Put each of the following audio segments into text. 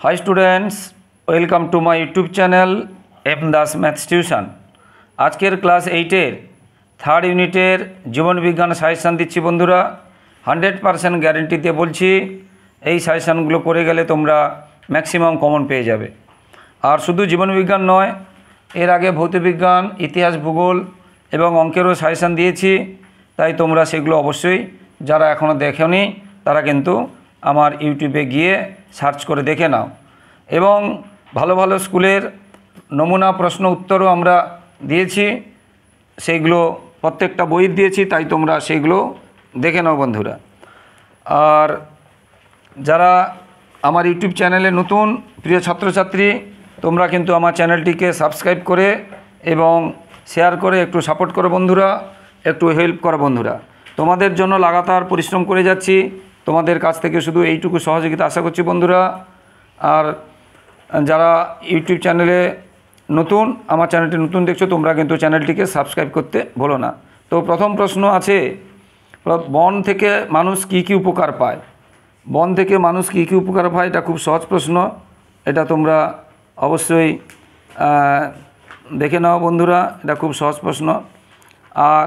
Hi students, welcome to my YouTube channel M Das Maths Tuition। আজকের class 8-এর third ইউনিটের জীবন বিজ্ঞান suggestion দিচ্ছি বন্ধুরা। 100% গ্যারেন্টিতে বলছি এই সাজেশনগুলো করে গেলে তোমরা ম্যাক্সিমাম কমন পেয়ে যাবে। আর শুধু জীবন বিজ্ঞান নয়, এর আগে ভৌতবিজ্ঞান, ইতিহাস, ভূগোল এবং অঙ্কেরও সাজেশন দিয়েছি, তাই তোমরা সেগুলো অবশ্যই যারা এখনও দেখোনি তারা কিন্তু আমার ইউটিউবে গিয়ে সার্চ করে দেখে নাও। এবং ভালো ভালো স্কুলের নমুনা প্রশ্ন উত্তরও আমরা দিয়েছি, সেইগুলো প্রত্যেকটা বই দিয়েছি, তাই তোমরা সেইগুলো দেখে নাও বন্ধুরা। আর যারা আমার ইউটিউব চ্যানেলে নতুন প্রিয় ছাত্রছাত্রী, তোমরা কিন্তু আমার চ্যানেলটিকে সাবস্ক্রাইব করে এবং শেয়ার করে একটু সাপোর্ট করো বন্ধুরা, একটু হেল্প করো বন্ধুরা। তোমাদের জন্য লাগাতার পরিশ্রম করে যাচ্ছি, তোমাদের কাছ থেকে শুধু এইটুকু সহযোগিতা আশা করছি বন্ধুরা। আর যারা ইউটিউব চ্যানেলে নতুন, আমার চ্যানেলটি নতুন দেখছো, তোমরা কিন্তু চ্যানেলটিকে সাবস্ক্রাইব করতে ভুলো না। তো প্রথম প্রশ্ন আছে, বন থেকে মানুষ কি কি উপকার পায়? বন থেকে মানুষ কি কি উপকার পায়, এটা খুব সহজ প্রশ্ন, এটা তোমরা অবশ্যই দেখে নাও বন্ধুরা, এটা খুব সহজ প্রশ্ন। আর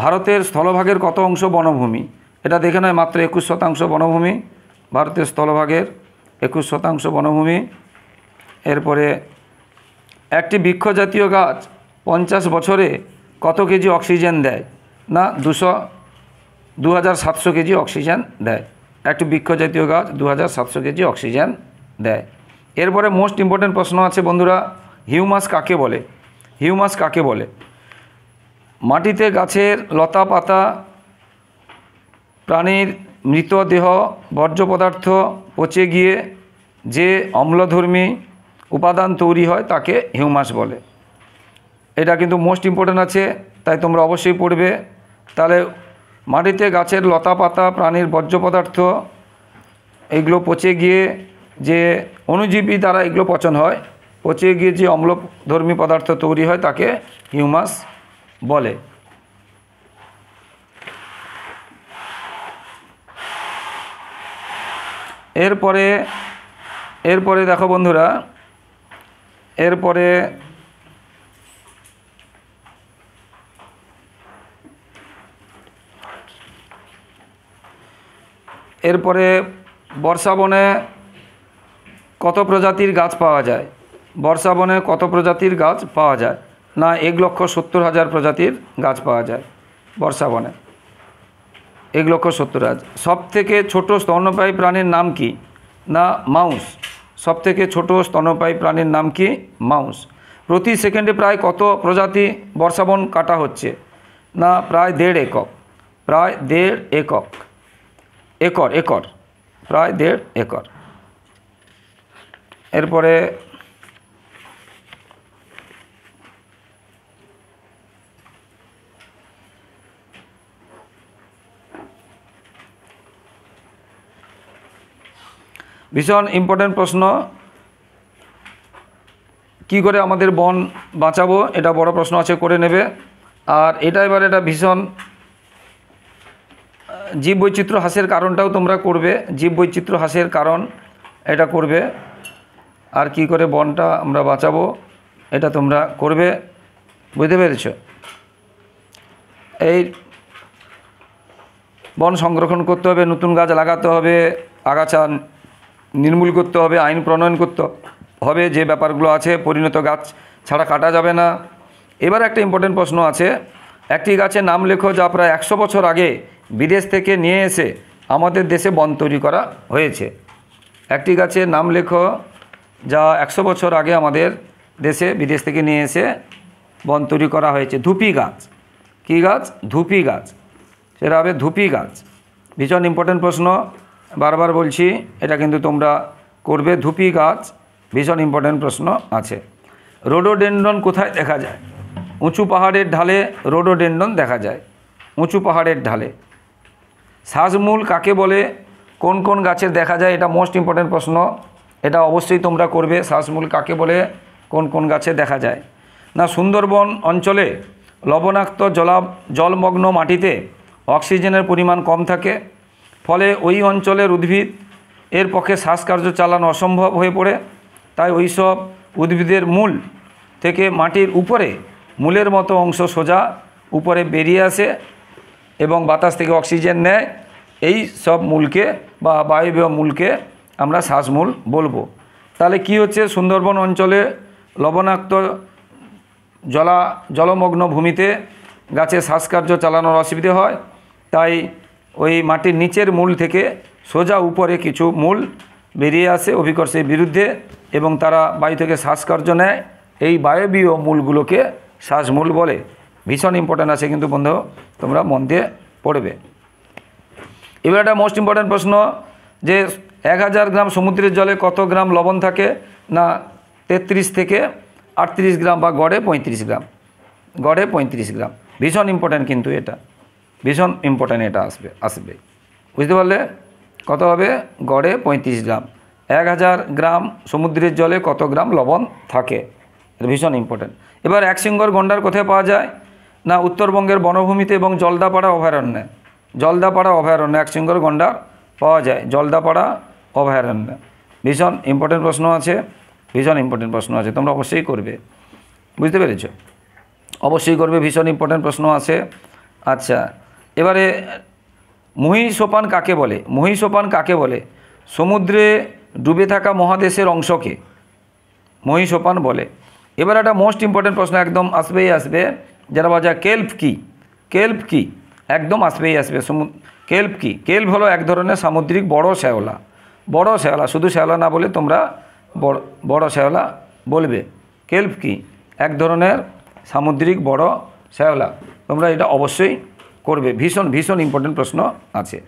ভারতের স্থলভাগের কত অংশ বনভূমি? এটা দেখে নয়, মাত্র 21% বনভূমি, ভারতের স্থলভাগের 21% বনভূমি। এরপরে একটি বৃক্ষজাতীয় গাছ 50 বছরে কত কেজি অক্সিজেন দেয়? না 2700 কেজি অক্সিজেন দেয়। একটি বৃক্ষজাতীয় গাছ 2700 কেজি অক্সিজেন দেয়। এরপরে মোস্ট ইম্পর্ট্যান্ট প্রশ্ন আছে বন্ধুরা, হিউমাস কাকে বলে? হিউমাস কাকে বলে? মাটিতে গাছের লতা পাতা, প্রাণীর মৃতদেহ, বর্জ্য পদার্থ পচে গিয়ে যে অম্লধর্মী উপাদান তৈরি হয় তাকে হিউমাস বলে। এটা কিন্তু মোস্ট ইম্পর্ট্যান্ট আছে, তাই তোমরা অবশ্যই পড়বে। তাহলে মাটিতে গাছের লতা পাতা, প্রাণীর বর্জ্য পদার্থ, এগুলো পচে গিয়ে যে অণুজীবী দ্বারা এগুলো পচন হয়, পচে গিয়ে যে অম্লধর্মী পদার্থ তৈরি হয় তাকে হিউমাস বলে। এরপরে দেখো বন্ধুরা, এরপরে বর্ষা বনে কত প্রজাতির গাছ পাওয়া যায়? বর্ষা বনে কত প্রজাতির গাছ পাওয়া যায়? না 1,70,000 প্রজাতির গাছ পাওয়া যায় বর্ষা বনে, 1,70,000। সবথেকে ছোট স্তন্যপায়ী প্রাণীর নাম কি? না মাউস। সবথেকে ছোট স্তন্যপায়ী প্রাণীর নাম কি? মাউস। প্রতি সেকেন্ডে প্রায় কত প্রজাতি বর্ষাবন কাটা হচ্ছে? না প্রায় 1.5 একক। প্রায় 1.5 একক, একর, প্রায় 1.5 একর। এরপরে ভীষণ ইম্পর্ট্যান্ট প্রশ্ন, কি করে আমাদের বন বাঁচাবো, এটা বড় প্রশ্ন আছে, করে নেবে। আর এটা ভীষণ জীববৈচিত্র্য হ্রাসের কারণটাও তোমরা করবে, জীববৈচিত্র্য হ্রাসের কারণ এটা করবে। আর কি করে বনটা আমরা বাঁচাবো এটা তোমরা করবে, বুঝতে পেরেছ? এই বন সংরক্ষণ করতে হবে, নতুন গাছ লাগাতে হবে, আগাছা নির্মূল করতে হবে, আইন প্রণয়ন করতে হবে, যে ব্যাপারগুলো আছে, পরিণত গাছ ছাড়া কাটা যাবে না। এবার একটা ইম্পর্টেন্ট প্রশ্ন আছে, একটি গাছের নাম লেখো যা প্রায় 100 বছর আগে বিদেশ থেকে নিয়ে এসে আমাদের দেশে বন তৈরি করা হয়েছে। একটি গাছের নাম লেখো যা 100 বছর আগে আমাদের দেশে বিদেশ থেকে নিয়ে এসে বন তৈরি করা হয়েছে। ধুপি গাছ। কী গাছ? ধুপি গাছ। সেটা হবে ধুপি গাছ। ভীষণ ইম্পর্টেন্ট প্রশ্ন, বারবার বলছি, এটা কিন্তু তোমরা করবে। ধুপি গাছ ভীষণ ইম্পর্টেন্ট প্রশ্ন আছে। রোডোডেনড্রন কোথায় দেখা যায়? উঁচু পাহাড়ের ঢালে রোডোডেনড্রন দেখা যায়, উঁচু পাহাড়ের ঢালে। শ্বাসমূল কাকে বলে? কোন কোন গাছের দেখা যায়? এটা মোস্ট ইম্পর্টেন্ট প্রশ্ন, এটা অবশ্যই তোমরা করবে। শ্বাসমূল কাকে বলে, কোন কোন গাছে দেখা যায়? না সুন্দরবন অঞ্চলে লবণাক্ত জলমগ্ন মাটিতে অক্সিজেনের পরিমাণ কম থাকে, ফলে ওই অঞ্চলের উদ্ভিদ এর পক্ষে শ্বাসকার্য চালানো অসম্ভব হয়ে পড়ে। তাই ওই সব উদ্ভিদের মূল থেকে মাটির উপরে মূলের মতো অংশ সোজা উপরে বেরিয়ে আসে এবং বাতাস থেকে অক্সিজেন নেয়। এই সব মূলকে বা বায়বীয় মূলকে আমরা শ্বাসমূল বলবো। তাহলে কি হচ্ছে, সুন্দরবন অঞ্চলে লবণাক্ত জলমগ্ন ভূমিতে গাছে শ্বাসকার্য চালানোর অসুবিধে হয়। তাই ওই মাটির নিচের মূল থেকে সোজা উপরে কিছু মূল বেরিয়ে আসে অভিকর্ষের বিরুদ্ধে এবং তারা বায়ু থেকে শ্বাসকার্য নেয়। এই বায়বীয় মূলগুলোকে শ্বাসমূল বলে। ভীষণ ইম্পর্ট্যান্ট আছে কিন্তু বন্ধু, তোমরা মন দিয়ে পড়বে। এবার একটা মোস্ট ইম্পর্ট্যান্ট প্রশ্ন যে 1000 গ্রাম সমুদ্রের জলে কত গ্রাম লবণ থাকে? না 33 থেকে 38 গ্রাম বা গড়ে 35 গ্রাম। গড়ে 35 গ্রাম। ভীষণ ইম্পর্ট্যান্ট কিন্তু এটা, ভীষণ ইম্পর্ট্যান্ট এটা আসবে বুঝতে পারলে? কত হবে? গড়ে 35 গ্রাম। 1000 গ্রাম সমুদ্রের জলে কত গ্রাম লবণ থাকে? এটা ভীষণ ইম্পর্ট্যান্ট। এবার একশৃঙ্গর গন্ডার কোথায় পাওয়া যায়? না উত্তরবঙ্গের বনভূমিতে এবং জলদাপাড়া অভয়ারণ্যে। জলদাপাড়া অভয়ারণ্যে একশৃঙ্গর গন্ডার পাওয়া যায়, জলদাপাড়া অভয়ারণ্যে। ভীষণ ইম্পর্ট্যান্ট প্রশ্ন আছে, ভীষণ ইম্পর্ট্যান্ট প্রশ্ন আছে, তোমরা অবশ্যই করবে। বুঝতে পেরেছ? অবশ্যই করবে, ভীষণ ইম্পর্ট্যান্ট প্রশ্ন আছে। আচ্ছা, এবারে মহীসোপান কাকে বলে? মহীসোপান কাকে বলে? সমুদ্রে ডুবে থাকা মহাদেশের অংশকে মহীসোপান বলে। এবার একটা মোস্ট ইম্পর্ট্যান্ট প্রশ্ন একদম আসবেই আসবে, যারা বাজা কেল্প কি? কেল্প কি? একদম আসবেই আসবে। কেল্প কি? কেল্প হলো এক ধরনের সামুদ্রিক বড় শ্যাওলা। বড় শ্যাওলা, শুধু শ্যাওলা না বলে তোমরা বড় শ্যাওলা বলবে। কেল্প কি? এক ধরনের সামুদ্রিক বড় শ্যাওলা। তোমরা এটা অবশ্যই করবে। ভীষণ ভীষণ ইম্পর্টেন্ট প্রশ্ন আছে।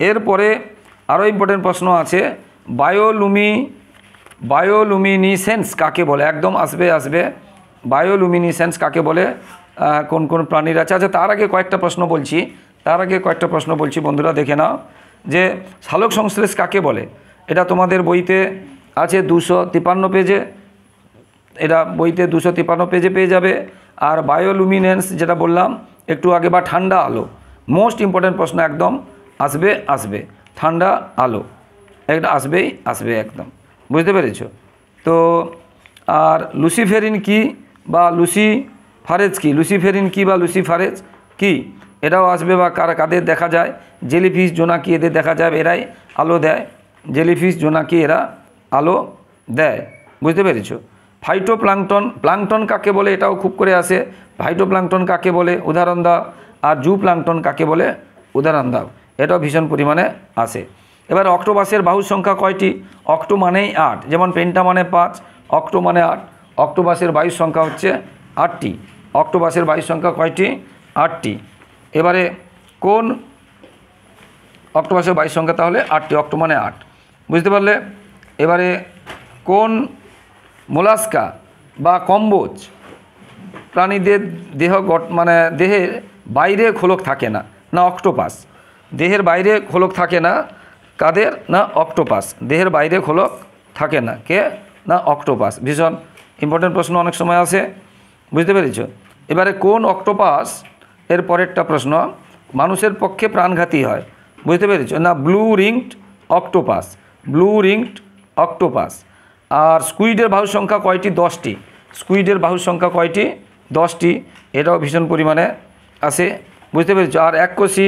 এরপরে আরও ইম্পর্টেন্ট প্রশ্ন আছে, বায়োলুমিনিসেন্স কাকে বলে? একদম আসবে। বায়োলুমিনিসেন্স কাকে বলে? কোন কোন প্রাণীর আছে? আচ্ছা, তার আগে কয়েকটা প্রশ্ন বলছি বন্ধুরা, দেখে নাও যে সালোক সংশ্লেষ কাকে বলে। এটা তোমাদের বইতে আছে 253 পেজে, এটা বইতে 253 পেজে পেয়ে যাবে। আর বায়োলুমিনেন্স যেটা বললাম একটু আগে, বা ঠান্ডা আলো, মোস্ট ইম্পর্ট্যান্ট প্রশ্ন একদম আসবে। ঠান্ডা আলো একটা আসবে একদম। বুঝতে পেরেছ? তো আর লুসিফেরিন কি বা লুসিফারেজ কি? লুসিফেরিন কি বা লুসিফারেজ কি? এটাও আসবে। বা কাদের দেখা যায়? জেলিফিশ, জোনাকি, এদের দেখা যায়, এরাই আলো দেয়। জেলিফিশ, জোনাকি এরা আলো দেয়। বুঝতে পেরেছ? প্লাঙ্কটন কাকে বলে? এটাও খুব করে আসে। ফাইটোপ্লাঙ্কটন কাকে বলে? উদাহরণ দাও। আর জুপ্লাঙ্কটন কাকে বলে? উদাহরণ দাও। এটাও ভীষণ পরিমাণে আসে। এবার অক্টোপাসের বাহুর সংখ্যা কয়টি? অক্টো মানেই 8, যেমন পেন্টা মানে 5, অক্টো মানে 8। অক্টোপাসের বায়ুর সংখ্যা হচ্ছে 8টি। অক্টোপাসের বায়ুর সংখ্যা কয়টি? 8টি। এবারে কোন অক্টোপাসের বায়ুর সংখ্যা তাহলে 8টি, অক্টো মানে 8। বুঝতে পারলে? এবারে কোন মোলাস্কা বা কম্বোজ প্রাণীদের দেহের বাইরে খোলক থাকে না? না অক্টোপাস। দেহের বাইরে খোলক থাকে না। কাদের? না অক্টোপাস। দেহের বাইরে খোলক থাকে না। কে? না অক্টোপাস। ভীষণ ইম্পর্টেন্ট প্রশ্ন অনেক সময় আসে। বুঝতে পেরেছ? এবারে কোন অক্টোপাস, এর পরেরটা প্রশ্ন, মানুষের পক্ষে প্রাণঘাতী হয়? বুঝতে পেরেছ? না blue ringed octopus. Blue ringed octopus. আর স্কুইডের বাহুর সংখ্যা কয়টি? 10টি। স্কুইডের বাহুর সংখ্যা কয়টি? 10টি। এটাও ভীষণ পরিমাণে আসে। বুঝতে পেরেছ? আর এককোষী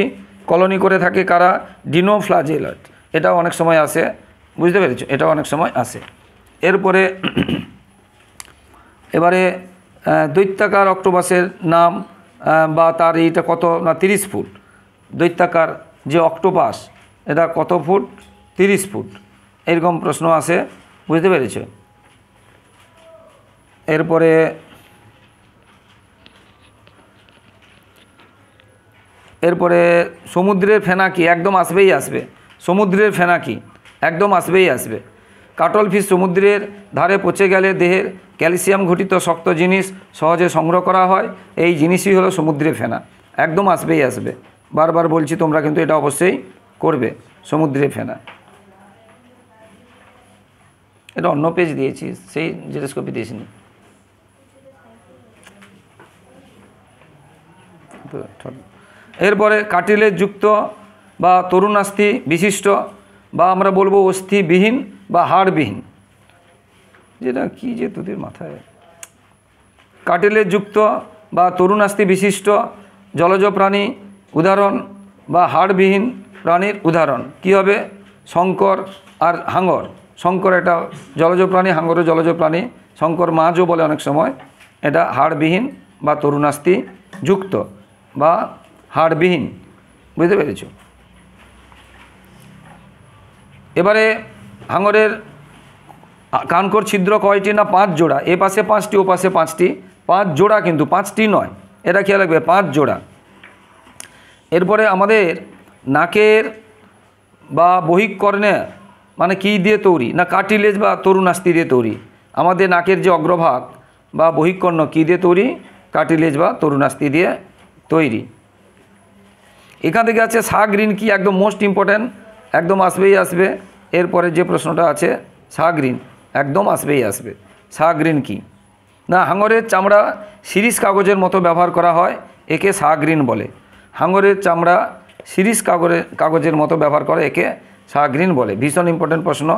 কলোনি করে থাকে কারা? ডিনোফ্লাজেলেট। এটাও অনেক সময় আসে। বুঝতে পেরেছ? এটাও অনেক সময় আসে। এরপরে এবারে দৈত্যাকার অক্টোপাসের নাম বা তার এইটা কত? না 30 ফুট। দৈত্যাকার যে অক্টোপাস এটা কত ফুট? 30 ফুট। এরকম প্রশ্ন আসে। বুঝতে পেরেছ? এরপরে সমুদ্রের ফেনা কি? একদম আসবে। সমুদ্রের ফেনা কি? একদম আসবে। কাটল ফিশ সমুদ্রের ধারে পচে গেলে দেহের ক্যালসিয়াম ঘটিত শক্ত জিনিস সহজে সংগ্রহ করা হয়। এই জিনিসই হলো সমুদ্রের ফেনা। একদম আসবে। বারবার বলছি, তোমরা কিন্তু এটা অবশ্যই করবে। সমুদ্রের ফেনা। এটা অন্য পেজ দিয়েছি, সেই জেরক্স কপি দিয়েছিনি। এরপরে কার্টিলেজ যুক্ত বা তরুণাস্থি বিশিষ্ট বা আমরা বলবো অস্থিবিহীন বা হাড়বিহীন, যেটা কি যে তোদের মাথায়, কার্টিলেজ যুক্ত বা তরুণাস্থি বিশিষ্ট জলজ প্রাণী উদাহরণ বা হাড়বিহীন প্রাণীর উদাহরণ কি হবে? শঙ্কর আর হাঙর। শঙ্কর এটা জলজ প্রাণী, হাঙরও জলজ প্রাণী, শঙ্কর মাছও বলে অনেক সময়। এটা হাড়বিহীন বা তরুণাস্থি যুক্ত বা হাড়বিহীন, বুঝতে পেরেছ? এবারে হাঙরের কানকর ছিদ্র কয়টি? না 5 জোড়া, এ পাশে 5টি ও পাশে 5টি, 5 জোড়া কিন্তু 5টি নয়, এটা খেয়াল রাখবে, 5 জোড়া। এরপরে আমাদের নাকের বা বহিঃকর্ণে মানে কি দিয়ে তৈরি? না কার্টিলেজ বা তরুণাস্থি দিয়ে তৈরি। আমাদের নাকের যে অগ্রভাগ বা বহিঃকর্ণ কী দিয়ে তৈরি? কার্টিলেজ বা তরুণাস্থি দিয়ে তৈরি। এখান থেকে আছে সাগ্রিন কি? একদম মোস্ট ইম্পর্ট্যান্ট, একদম আসবেই আসবে। এরপরে যে প্রশ্নটা আছে সাগ্রিন, একদম আসবেই আসবে। সাগ্রিন কি? না হাঙরের চামড়া শিরিষ কাগজের মতো ব্যবহার করা হয়, একে সাগ্রিন বলে। হাঙরের চামড়া শিরিষ কাগজের মতো ব্যবহার করে, একে সাগ্রিন বলে। ভীষণ ইম্পর্ট্যান্ট প্রশ্ন,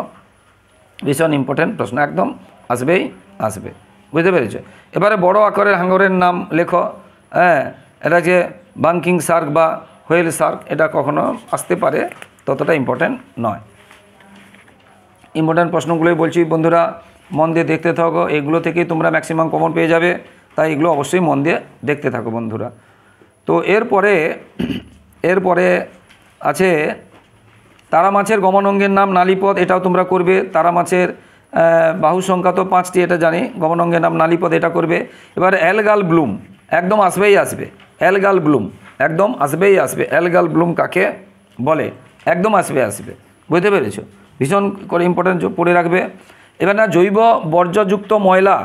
ভীষণ ইম্পর্ট্যান্ট প্রশ্ন, একদম আসবেই আসবে, বুঝতে পেরেছ? এবারে বড় আকারের হাঙরের নাম লেখো। হ্যাঁ, এটা যে বাঙ্কিং শার্ক বা হোয়েল শার্ক, এটা কখনো আসতে পারে, ততটা ইম্পর্ট্যান্ট নয়। ইম্পর্ট্যান্ট প্রশ্নগুলোই বলছি বন্ধুরা, মন দিয়ে দেখতে থাকো, এগুলো থেকেই তোমরা ম্যাক্সিমাম কমন পেয়ে যাবে, তাই এগুলো অবশ্যই মন দিয়ে দেখতে থাকো বন্ধুরা। তো এরপরে আছে তারা মাছের গমন অঙ্গের নাম নালীপথ, এটাও তোমরা করবে। তারা মাছের বাহু সংখ্যা তো 5টি, এটা জানি, গমন অঙ্গের নাম নালীপথ, এটা করবে। এবার অ্যালগাল ব্লুম, একদম আসবেই আসবে। অ্যালগাল ব্লুম একদম আসবেই আসবে। অ্যালগাল ব্লুম কাকে বলে? একদম আসবে, বুঝতে পেরেছো? ভীষণ করে ইম্পর্টেন্ট পড়ে রাখবে। এবার না জৈব বর্জ্যযুক্ত ময়লা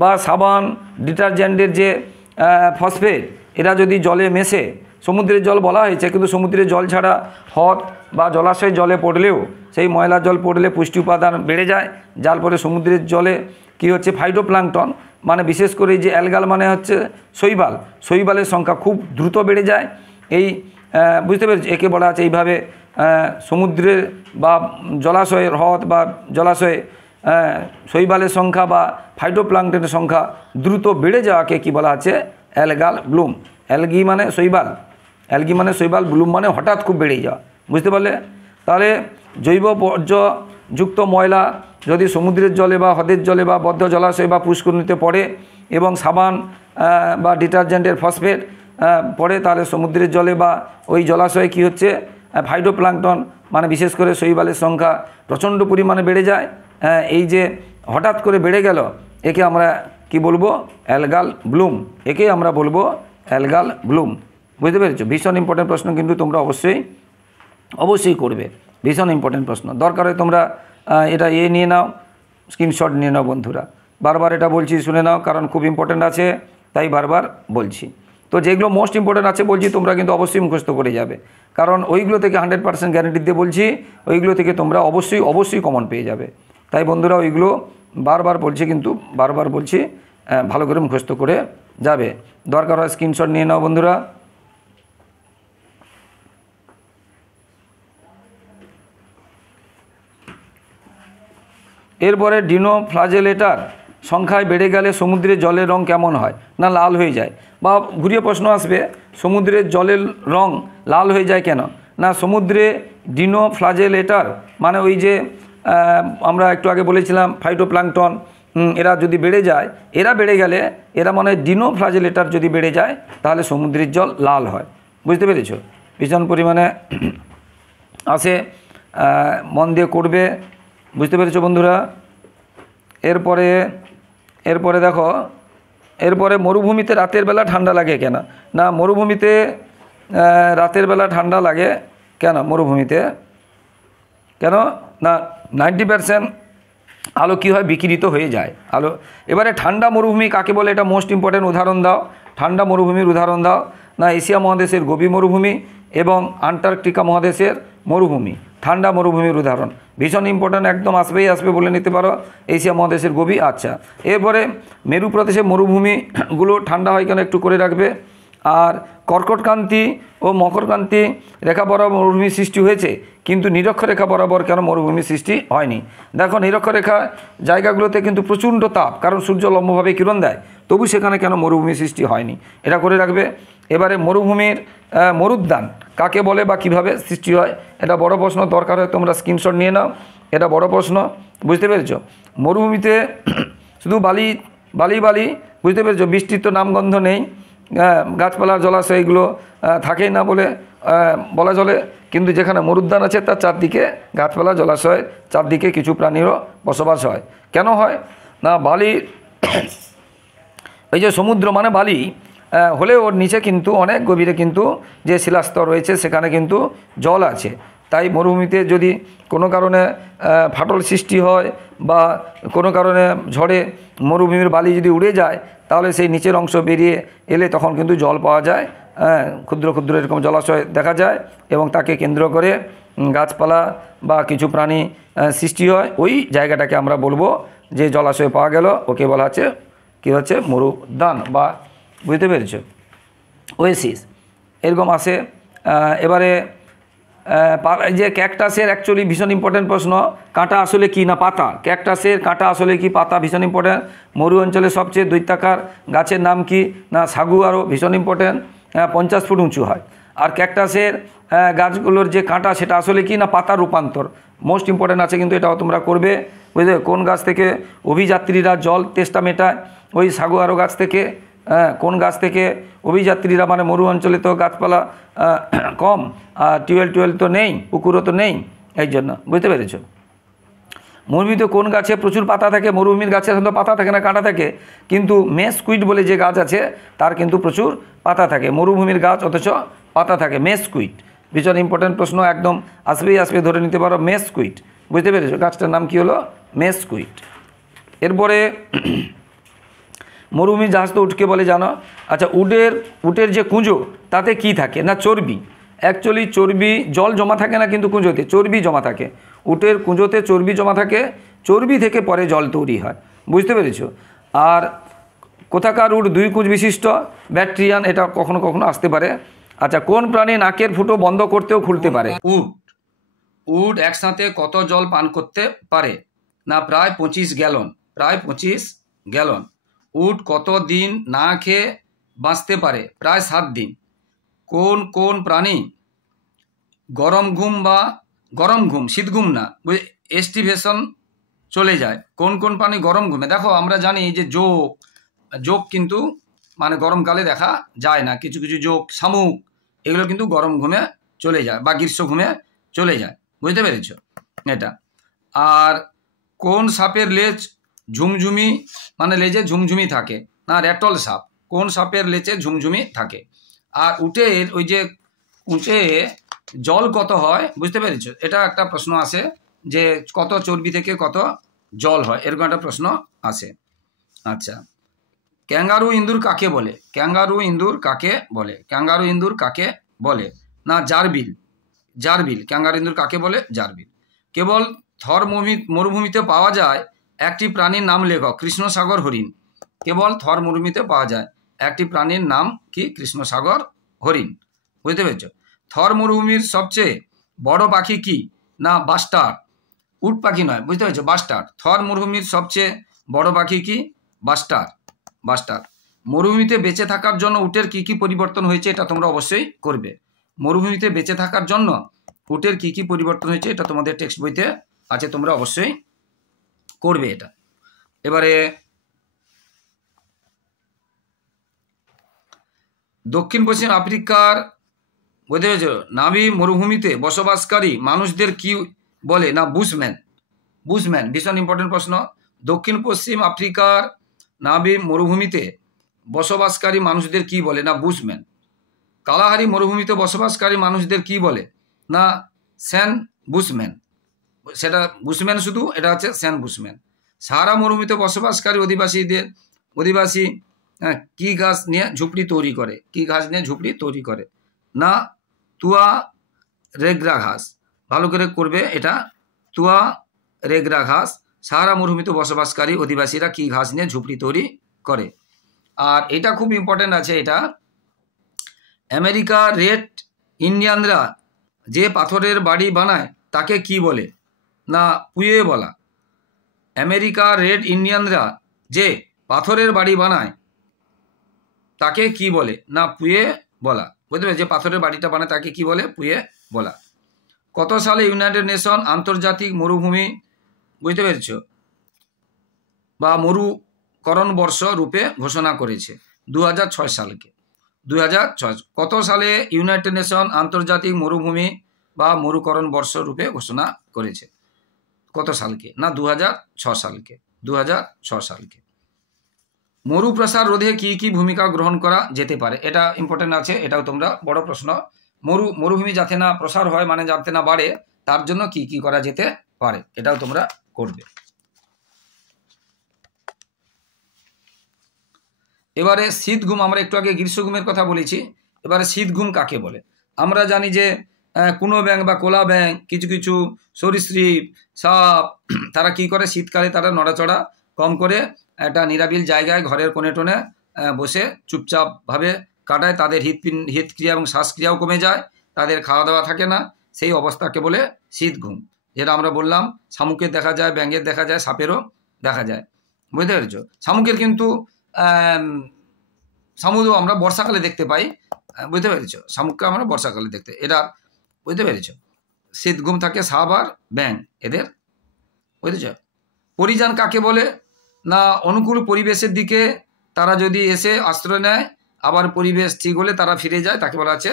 বা সাবান, ডিটারজেন্টের যে ফসফেট, এরা যদি জলে মেশে, সমুদ্রের জল বলা হয়েছে, কিন্তু সমুদ্রের জল ছাড়া হ্রদ বা জলাশয়ের জলে পড়লেও সেই ময়লা জল পড়লে পুষ্টি উপাদান বেড়ে যায়, যার ফলে সমুদ্রের জলে কি হচ্ছে? ফাইটোপ্লাঙ্কটন, মানে বিশেষ করে যে অ্যালগাল মানে হচ্ছে শৈবাল, শৈবালের সংখ্যা খুব দ্রুত বেড়ে যায়। এই বুঝতে পেরেছি, একে বলা আছে এইভাবে সমুদ্রের বা জলাশয়ের, হ্রদ বা জলাশয়ে শৈবালের সংখ্যা বা ফাইটোপ্লাঙ্কটনের সংখ্যা দ্রুত বেড়ে যাওয়াকে কি বলা আছে? Algal Bloom. অ্যালগি মানে শৈবাল, অ্যালগি মানে শৈবাল, ব্লুম মানে হঠাৎ খুব বেড়ে যাওয়া, বুঝতে পারলে? তাহলে জৈব বর্জ্যযুক্ত ময়লা যদি সমুদ্রের জলে বা হ্রদের জলে বা বদ্ধ জলাশয় বা পুষ্করিণীতে পড়ে এবং সাবান বা ডিটারজেন্টের ফসফেট পড়ে, তাহলে সমুদ্রের জলে বা ওই জলাশয়ে কী হচ্ছে? ফাইটোপ্লাঙ্কটন মানে বিশেষ করে শৈবালের সংখ্যা প্রচণ্ড পরিমাণে বেড়ে যায়। এই যে হঠাৎ করে বেড়ে গেল, একে আমরা কি বলবো? অ্যালগাল ব্লুম, একেই আমরা বলবো অ্যালগাল ব্লুম, বুঝতে পেরেছো? ভীষণ ইম্পর্টেন্ট প্রশ্ন, কিন্তু তোমরা অবশ্যই করবে, ভীষণ ইম্পর্টেন্ট প্রশ্ন। দরকার হয় তোমরা এটা নিয়ে নাও, স্ক্রিনশট নিয়ে নাও বন্ধুরা। বারবার এটা বলছি, শুনে নাও, কারণ খুব ইম্পর্টেন্ট আছে, তাই বারবার বলছি। তো যেগুলো মোস্ট ইম্পর্টেন্ট আছে বলছি, তোমরা কিন্তু অবশ্যই মুখস্থ করে যাবে, কারণ ওইগুলো থেকে 100% গ্যারেন্টি দিয়ে বলছি, ওইগুলো থেকে তোমরা অবশ্যই কমন পেয়ে যাবে। তাই বন্ধুরা ওইগুলো বারবার বলছি, কিন্তু বারবার বলছি, ভালো করে মুখস্থ করে যাবে। দরকার হয় স্ক্রিনশট নিয়ে নাও বন্ধুরা। এরপরে ডিনোফ্লাজেলেটার সংখ্যায় বেড়ে গেলে সমুদ্রের জলের রং কেমন হয়? না লাল হয়ে যায়। বা ঘুরিয়ে প্রশ্ন আসবে, সমুদ্রের জলের রং লাল হয়ে যায় কেন? না সমুদ্রে ডিনোফ্লাজেলেটার মানে ওই যে আমরা একটু আগে বলেছিলাম ফাইটোপ্লাঙ্কটন, এরা যদি বেড়ে যায়, এরা বেড়ে গেলে, এরা মানে ডিনোফ্লাজেলেটার যদি বেড়ে যায়, তাহলে সমুদ্রের জল লাল হয়, বুঝতে পেরেছো? ভীষণ পরিমাণে আসে, মন দিয়ে করবে, বুঝতে পেরেছো বন্ধুরা? এরপরে দেখো, এরপরে মরুভূমিতে রাতের বেলা ঠান্ডা লাগে কেন? না মরুভূমিতে রাতের বেলা ঠান্ডা লাগে কেন? মরুভূমিতে কেন? না 90% আলো কী হয়? বিকিরিত হয়ে যায় আলো। এবারে ঠান্ডা মরুভূমি কাকে বলে? এটা মোস্ট ইম্পর্টেন্ট, উদাহরণ দাও। ঠান্ডা মরুভূমির উদাহরণ দাও। না এশিয়া মহাদেশের গোবি মরুভূমি এবং আন্টার্কটিকা মহাদেশের মরুভূমি ঠান্ডা মরুভূমির উদাহরণ। ভীষণ ইম্পর্ট্যান্ট, একদম আসবে বলে নিতে পারো, এশিয়া মহাদেশের গোবি। আচ্ছা, এরপরে মেরু প্রদেশের মরুভূমিগুলো ঠান্ডা হয় কেন? একটু করে রাখবে। আর কর্কটক্রান্তি ও মকরক্রান্তি রেখা বরাবর মরুভূমি সৃষ্টি হয়েছে, কিন্তু নিরক্ষরেখা বরাবর কেন মরুভূমি সৃষ্টি হয়নি? দেখো নিরক্ষরেখা জায়গাগুলোতে কিন্তু প্রচণ্ড তাপ, কারণ সূর্য লম্বভাবে কিরণ দেয়, তবু সেখানে কেন মরুভূমি সৃষ্টি হয়নি, এটা করে রাখবে। এবারে মরুভূমির মরুদ্যান কাকে বলে বা কিভাবে সৃষ্টি হয়, এটা বড় প্রশ্ন, দরকার হয় তোমরা স্ক্রিনশট নিয়ে নাও, এটা বড় প্রশ্ন, বুঝতে পেরেছ? মরুভূমিতে শুধু বালি বালি বালি, বুঝতে পেরেছ? বৃষ্টির তো নামগন্ধ নেই, গাছপালা জলাশয় এগুলো থাকেই না বলে বলা চলে, কিন্তু যেখানে মরুদ্যান আছে তার চারদিকে গাছপালা জলাশয়, চারদিকে কিছু প্রাণীরও বসবাস হয়। কেন হয় না, বালি এই যে সমুদ্র মানে বালি হলে ওর নিচে কিন্তু অনেক গভীরে কিন্তু যে শিলাস্তর রয়েছে সেখানে কিন্তু জল আছে। তাই মরুভূমিতে যদি কোনো কারণে ফাটল সৃষ্টি হয় বা কোনো কারণে ঝড়ে মরুভূমির বালি যদি উড়ে যায়, তাহলে সেই নিচের অংশ বেরিয়ে এলে তখন কিন্তু জল পাওয়া যায়, ক্ষুদ্র ক্ষুদ্র এরকম জলাশয় দেখা যায়, এবং তাকে কেন্দ্র করে গাছপালা বা কিছু প্রাণী সৃষ্টি হয়। ওই জায়গাটাকে আমরা বলবো যে জলাশয় পাওয়া গেল, ওকে বলা আছে কী হচ্ছে মরুদ্যান বা, বুঝতে পেরেছ, ওয়েসিস এরকম আসে। এবারে এই যে ক্যাকটাসের অ্যাকচুয়ালি ভীষণ ইম্পর্টেন্ট প্রশ্ন, কাঁটা আসলে কি না পাতা, ক্যাকটাসের কাঁটা আসলে কি পাতা, ভীষণ ইম্পর্টেন্ট। মরু অঞ্চলের সবচেয়ে দৈত্যাকার গাছের নাম কি না সাগুয়ারও, ভীষণ ইম্পর্টেন্ট, 50 ফুট উঁচু হয়। আর ক্যাকটাসের গাছগুলোর যে কাঁটা সেটা আসলে কি না পাতা রূপান্তর, মোস্ট ইম্পর্টেন্ট আছে, কিন্তু এটাও তোমরা করবে, বুঝলে? কোন গাছ থেকে অভিযাত্রীরা জল তেষ্টা মেটায়, ওই সাগুয়ারো গাছ থেকে। কোন গাছ থেকে অভিযাত্রীরা, মানে মরু অঞ্চলে তো গাছপালা কম, আর টিউবওয়েল তো নেই, পুকুরও তো নেই, এই জন্য, বুঝতে পেরেছ? মরুভূমিতে কোন গাছে প্রচুর পাতা থাকে? মরুভূমির গাছে সাধারণত পাতা থাকে না, কাঁটা থাকে, কিন্তু মেসকুইড বলে যে গাছ আছে তার কিন্তু প্রচুর পাতা থাকে। মরুভূমির গাছ অথচ পাতা থাকে, মেসকুইড, ভীষণ ইম্পর্টেন্ট প্রশ্ন, একদম আসবেই আসবে, ধরে নিতে পারো মেসকুইড, বুঝতে পেরেছ? গাছটার নাম কি হলো? মেসকুইড। এরপরে মরুভূমির জাহাজ তো উটকে বলে, জানো? আচ্ছা, উটের যে কুঁজো তাতে কি থাকে না চর্বি। অ্যাকচুয়ালি চর্বি, জল জমা থাকে না কিন্তু কুঁজোতে চর্বি জমা থাকে, উটের কুঁজোতে চর্বি জমা থাকে, চর্বি থেকে পরে জল তৈরি হয়, বুঝতে পেরেছ? আর কোথাকার উট 2 কুঁজ বিশিষ্ট? ব্যাকট্রিয়ান, এটা কখনো কখনো আসতে পারে। আচ্ছা, কোন প্রাণী নাকের ফুটো বন্ধ করতেও খুলতে পারে? উট একসাথে কত জল পান করতে পারে? না প্রায় 25 গ্যালন, প্রায় 25 গ্যালন। উট কত দিন না খেয়ে বাঁচতে পারে? প্রায় 7 দিন। কোন কোন প্রাণী গরম ঘুম, শীত ঘুম না, এস্টিভেশন চলে যায়? কোন কোন প্রাণী গরম ঘুমে? দেখো আমরা জানি যে যোগ কিন্তু মানে গরমকালে দেখা যায় না, কিছু কিছু যোগ, শামুক, এগুলো কিন্তু গরম ঘুমে চলে যায় বা গ্রীষ্ম ঘুমে চলে যায়, বুঝতে পেরেছ এটা? আর কোন সাপের লেজ ঝুমঝুমি, মানে লেজে ঝুমঝুমি থাকে? না র্যাটল সাপ। কোন সাপের লেজে ঝুমঝুমি থাকে? আর উটের ওই যে উঁচে জল কত হয়, বুঝতে পেরেছ? এটা একটা প্রশ্ন আসে যে কত চর্বি থেকে কত জল হয়, এরকম একটা প্রশ্ন আসে। আচ্ছা, ক্যাঙ্গারু ইঁদুর কাকে বলে? ক্যাঙ্গারু ইঁদুর কাকে বলে? ক্যাঙ্গারু ইঁদুর কাকে বলে? না জারবিল, ক্যাঙ্গারু ইঁদুর কাকে বলে? জারবিল। কেবল থর মরুভূমিতে পাওয়া যায় একটি প্রাণীর নাম লেখক। কৃষ্ণসাগর হরিণ। কেবল থর মরুভূমিতে পাওয়া যায় একটি প্রাণীর নাম কি? কৃষ্ণসাগর হরিণ, বুঝতে পেরেছ? থর মরুভূমির সবচেয়ে বড় পাখি কি? না বাস্টার্ড, উট পাখি নয়, বুঝতে পেরেছ? বাস্টার্ড। থর মরুভূমির সবচেয়ে বড় পাখি কি? বাস্টার্ড। মরুভূমিতে বেঁচে থাকার জন্য উটের কি কি পরিবর্তন হয়েছে, এটা তোমরা অবশ্যই করবে। মরুভূমিতে বেঁচে থাকার জন্য উটের কি কি পরিবর্তন হয়েছে, এটা তোমাদের টেক্সট বইতে আছে, তোমরা অবশ্যই করবে এটা। এবারে দক্ষিণ পশ্চিম আফ্রিকার, বুঝতে পেরেছ, নামি মরুভূমিতে বসবাসকারী মানুষদের কি বলে? না বুশম্যান, ভীষণ ইম্পর্টেন্ট প্রশ্ন। দক্ষিণ পশ্চিম আফ্রিকার নামি মরুভূমিতে বসবাসকারী মানুষদের কি বলে? না বুশম্যান। কালাহারি মরুভূমিতে বসবাসকারী মানুষদের কি বলে? না স্যান বুশম্যান, সেটা বুশম্যান শুধু, এটা হচ্ছে স্যান বুশম্যান। সাহারা মরুভূমিতে বসবাসকারী অধিবাসী কি ঘাস নিয়ে ঝুপড়ি তৈরি করে? কি ঘাস নিয়ে ঝুপড়ি তৈরি করে? না তুয়া রেগরা ঘাস, ভালো করে করবে এটা, তুয়া রেগরা ঘাস। সাহারা মরুভূমিতে বসবাসকারী অধিবাসীরা কি ঘাস নিয়ে ঝুপড়ি তৈরি করে? আর এটা খুব ইম্পর্টেন্ট আছে, এটা আমেরিকা রেড ইন্ডিয়ানরা যে পাথরের বাড়ি বানায় তাকে কি বলে? না পুয়ে বলা। আমেরিকা রেড ইন্ডিয়ানরা যে পাথরের বাড়ি বানায় তাকে কি বলে? না পুয়ে বলা। বুঝতে পেরেছো? যে পাথরের বাড়িটা বানায় তাকে কি বলে? পুয়ে বলা। কত সালে ইউনাইটেড নেশন আন্তর্জাতিক মরুভূমি, বুঝতে পেরেছো, বা মরুকরণ বর্ষ রূপে ঘোষণা করেছে? 2006 সালকে। 2006। কত সালে ইউনাইটেড নেশন আন্তর্জাতিক মরুভূমি বা মরুকরণ বর্ষ রূপে ঘোষণা করেছে? কত সালকে? না 2006 সালকে। 2006 সালকে। মরুপ্রসার রোধে কি কি ভূমিকা গ্রহণ করা যেতে পারে? এটা ইম্পর্টেন্ট আছে, এটাও তোমরা বড় প্রশ্ন। মরুভূমি যাতে না প্রসার হয়, মানে যাতে না বাড়ে, তার জন্য কি কি করা যেতে পারে, এটাও তোমরা করবে। এবারে শীত ঘুম, আমরা একটু আগে গ্রীষ্ম ঘুমের কথা বলেছি, এবারে শীত ঘুম কাকে বলে? আমরা জানি যে কুনো ব্যাঙ বা কোলা ব্যাঙ, কিছু কিছু সরীসৃপ, সাপ, তারা কি করে শীতকালে তারা নড়াচড়া কম করে একটা নিরাবিল জায়গায় ঘরের কোণে টোনে বসে চুপচাপভাবে কাটায়। তাদের হৃদক্রিয়া এবং শ্বাসক্রিয়াও কমে যায়, তাদের খাওয়া দাওয়া থাকে না, সেই অবস্থাকে বলে শীত ঘুম। যেটা আমরা বললাম শামুকের দেখা যায়, ব্যাঙের দেখা যায়, সাপেরও দেখা যায়। বুঝতে পেরেছ? শামুকের কিন্তু শামুকও আমরা বর্ষাকালে দেখতে পাই। বুঝতে পেরেছ? শামুককে আমরা বর্ষাকালে দেখতে, এটা বুঝতে পেরেছ? শীত ঘুম থাকে সাপ আর ব্যাঙ এদের। বুঝেছ? পরিযান কাকে বলে? না অনুকূল পরিবেশের দিকে তারা যদি এসে আশ্রয় নেয়, আবার পরিবেশ ঠিক হলে তারা ফিরে যায়, তাকে বলা আছে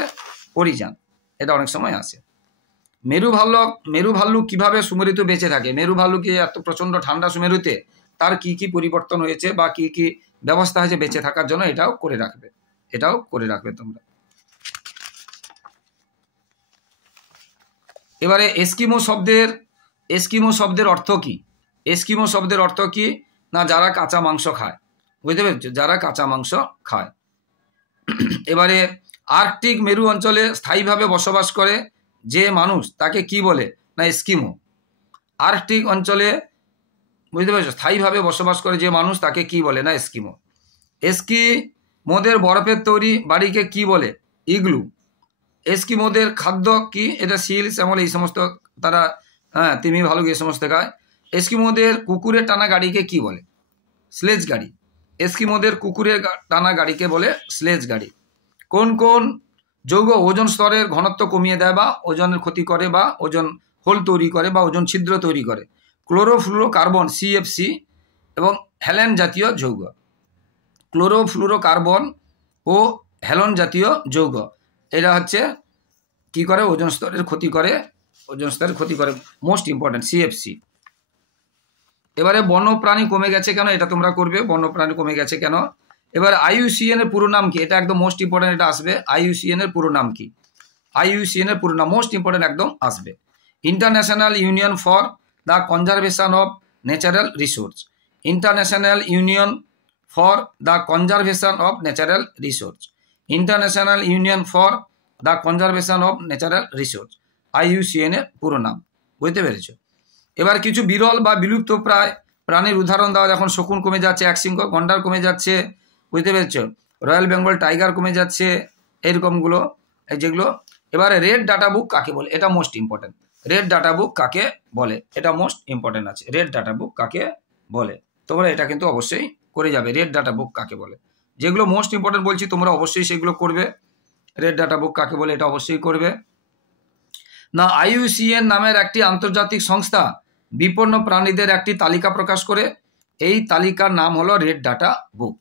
পরিযান। এটা অনেক সময় আসে। মেরু ভাল্লুক কিভাবে সুমেরুতে বেঁচে থাকে? মেরু ভাল্লুকে এত প্রচন্ড ঠান্ডা সুমেরুতে তার কি কি পরিবর্তন হয়েছে বা কি কি ব্যবস্থা হয়েছে বেঁচে থাকার জন্য, এটাও করে রাখবে, এটাও করে রাখবে তোমরা। এবারে এস্কিমো শব্দের অর্থ কি? এস্কিমো শব্দের অর্থ কি? না যারা কাঁচা মাংস খায়। বুঝতে পেরেছো? যারা কাঁচা মাংস খায়। এবারে আর্কটিক মেরু অঞ্চলে স্থায়ীভাবে বসবাস করে যে মানুষ তাকে কি বলে? না এস্কিমো। আর্কটিক অঞ্চলে, বুঝতে পেরেছো, স্থায়ীভাবে বসবাস করে যে মানুষ তাকে কি বলে? না এস্কিমো। এস্কিমোদের বরফের তৈরি বাড়িকে কি বলে? ইগলু। এস্কিমোদের খাদ্য কি? এটা শিল, শ্যামল, এই সমস্ত তারা, তিমি ভালুক এই সমস্ত খায়। এস্কিমোদের কুকুরের টানা গাড়িকে কি বলে? স্লেজ গাড়ি। এস্কিমোদের কুকুরের টানা গাড়িকে বলে স্লেজ গাড়ি। কোন কোন যৌগ ওজন স্তরের ঘনত্ব কমিয়ে দেয় বা ওজনের ক্ষতি করে বা ওজন হোল তৈরি করে বা ওজন ছিদ্র তৈরি করে? ক্লোরোফ্লুরোকার্বন CFC এবং হ্যালেন জাতীয় যৌগ। ক্লোরোফ্লুরোকার্বন ও হ্যালন জাতীয় যৌগ এরা হচ্ছে কি করে? ওজন স্তরের ক্ষতি করে, ওজন স্তরের ক্ষতি করে। Most important CFC। এবারে বন্যপ্রাণী কমে গেছে কেন? এটা তোমরা করবে, বন্যপ্রাণী কমে গেছে কেন। এবার IUCN এর পুরো নাম কি? এটা একদম মোস্ট ইম্পর্টেন্ট, এটা আসবে। IUCN এর পুরো নাম কি? IUCN এর পুরো নাম মোস্ট ইম্পর্টেন্ট, একদম আসবে। International union for the conservation of natural resource. International union for the conservation of natural resource. International union for the conservation of natural resource, IUCN এর পুরো নাম। বুঝতে পেরেছ? এবার কিছু বিরল বা বিলুপ্ত প্রায় প্রাণীর উদাহরণ দেওয়া। এখন শকুন কমে যাচ্ছে, একশৃঙ্গ গন্ডার কমে যাচ্ছে, বুঝতে পেরেছ? রয়্যাল বেঙ্গল টাইগার কমে যাচ্ছে, এরকমগুলো যেগুলো। এবারে রেড ডাটা বুক কাকে বলে? এটা most important. Red data book কাকে বলে? এটা মোস্ট ইম্পর্টেন্ট আছে। রেড ডাটা বুক কাকে বলে? তোমরা এটা কিন্তু অবশ্যই করে যাবে। রেড ডাটা বুক কাকে বলে? যেগুলো মোস্ট ইম্পর্টেন্ট বলছি তোমরা অবশ্যই সেগুলো করবে। রেড ডাটা বুক কাকে বলে এটা অবশ্যই করবে। না IUCN নামের একটি আন্তর্জাতিক সংস্থা বিপন্ন প্রাণীদের একটি তালিকা প্রকাশ করে, এই তালিকার নাম হলো রেড ডাটা বুক।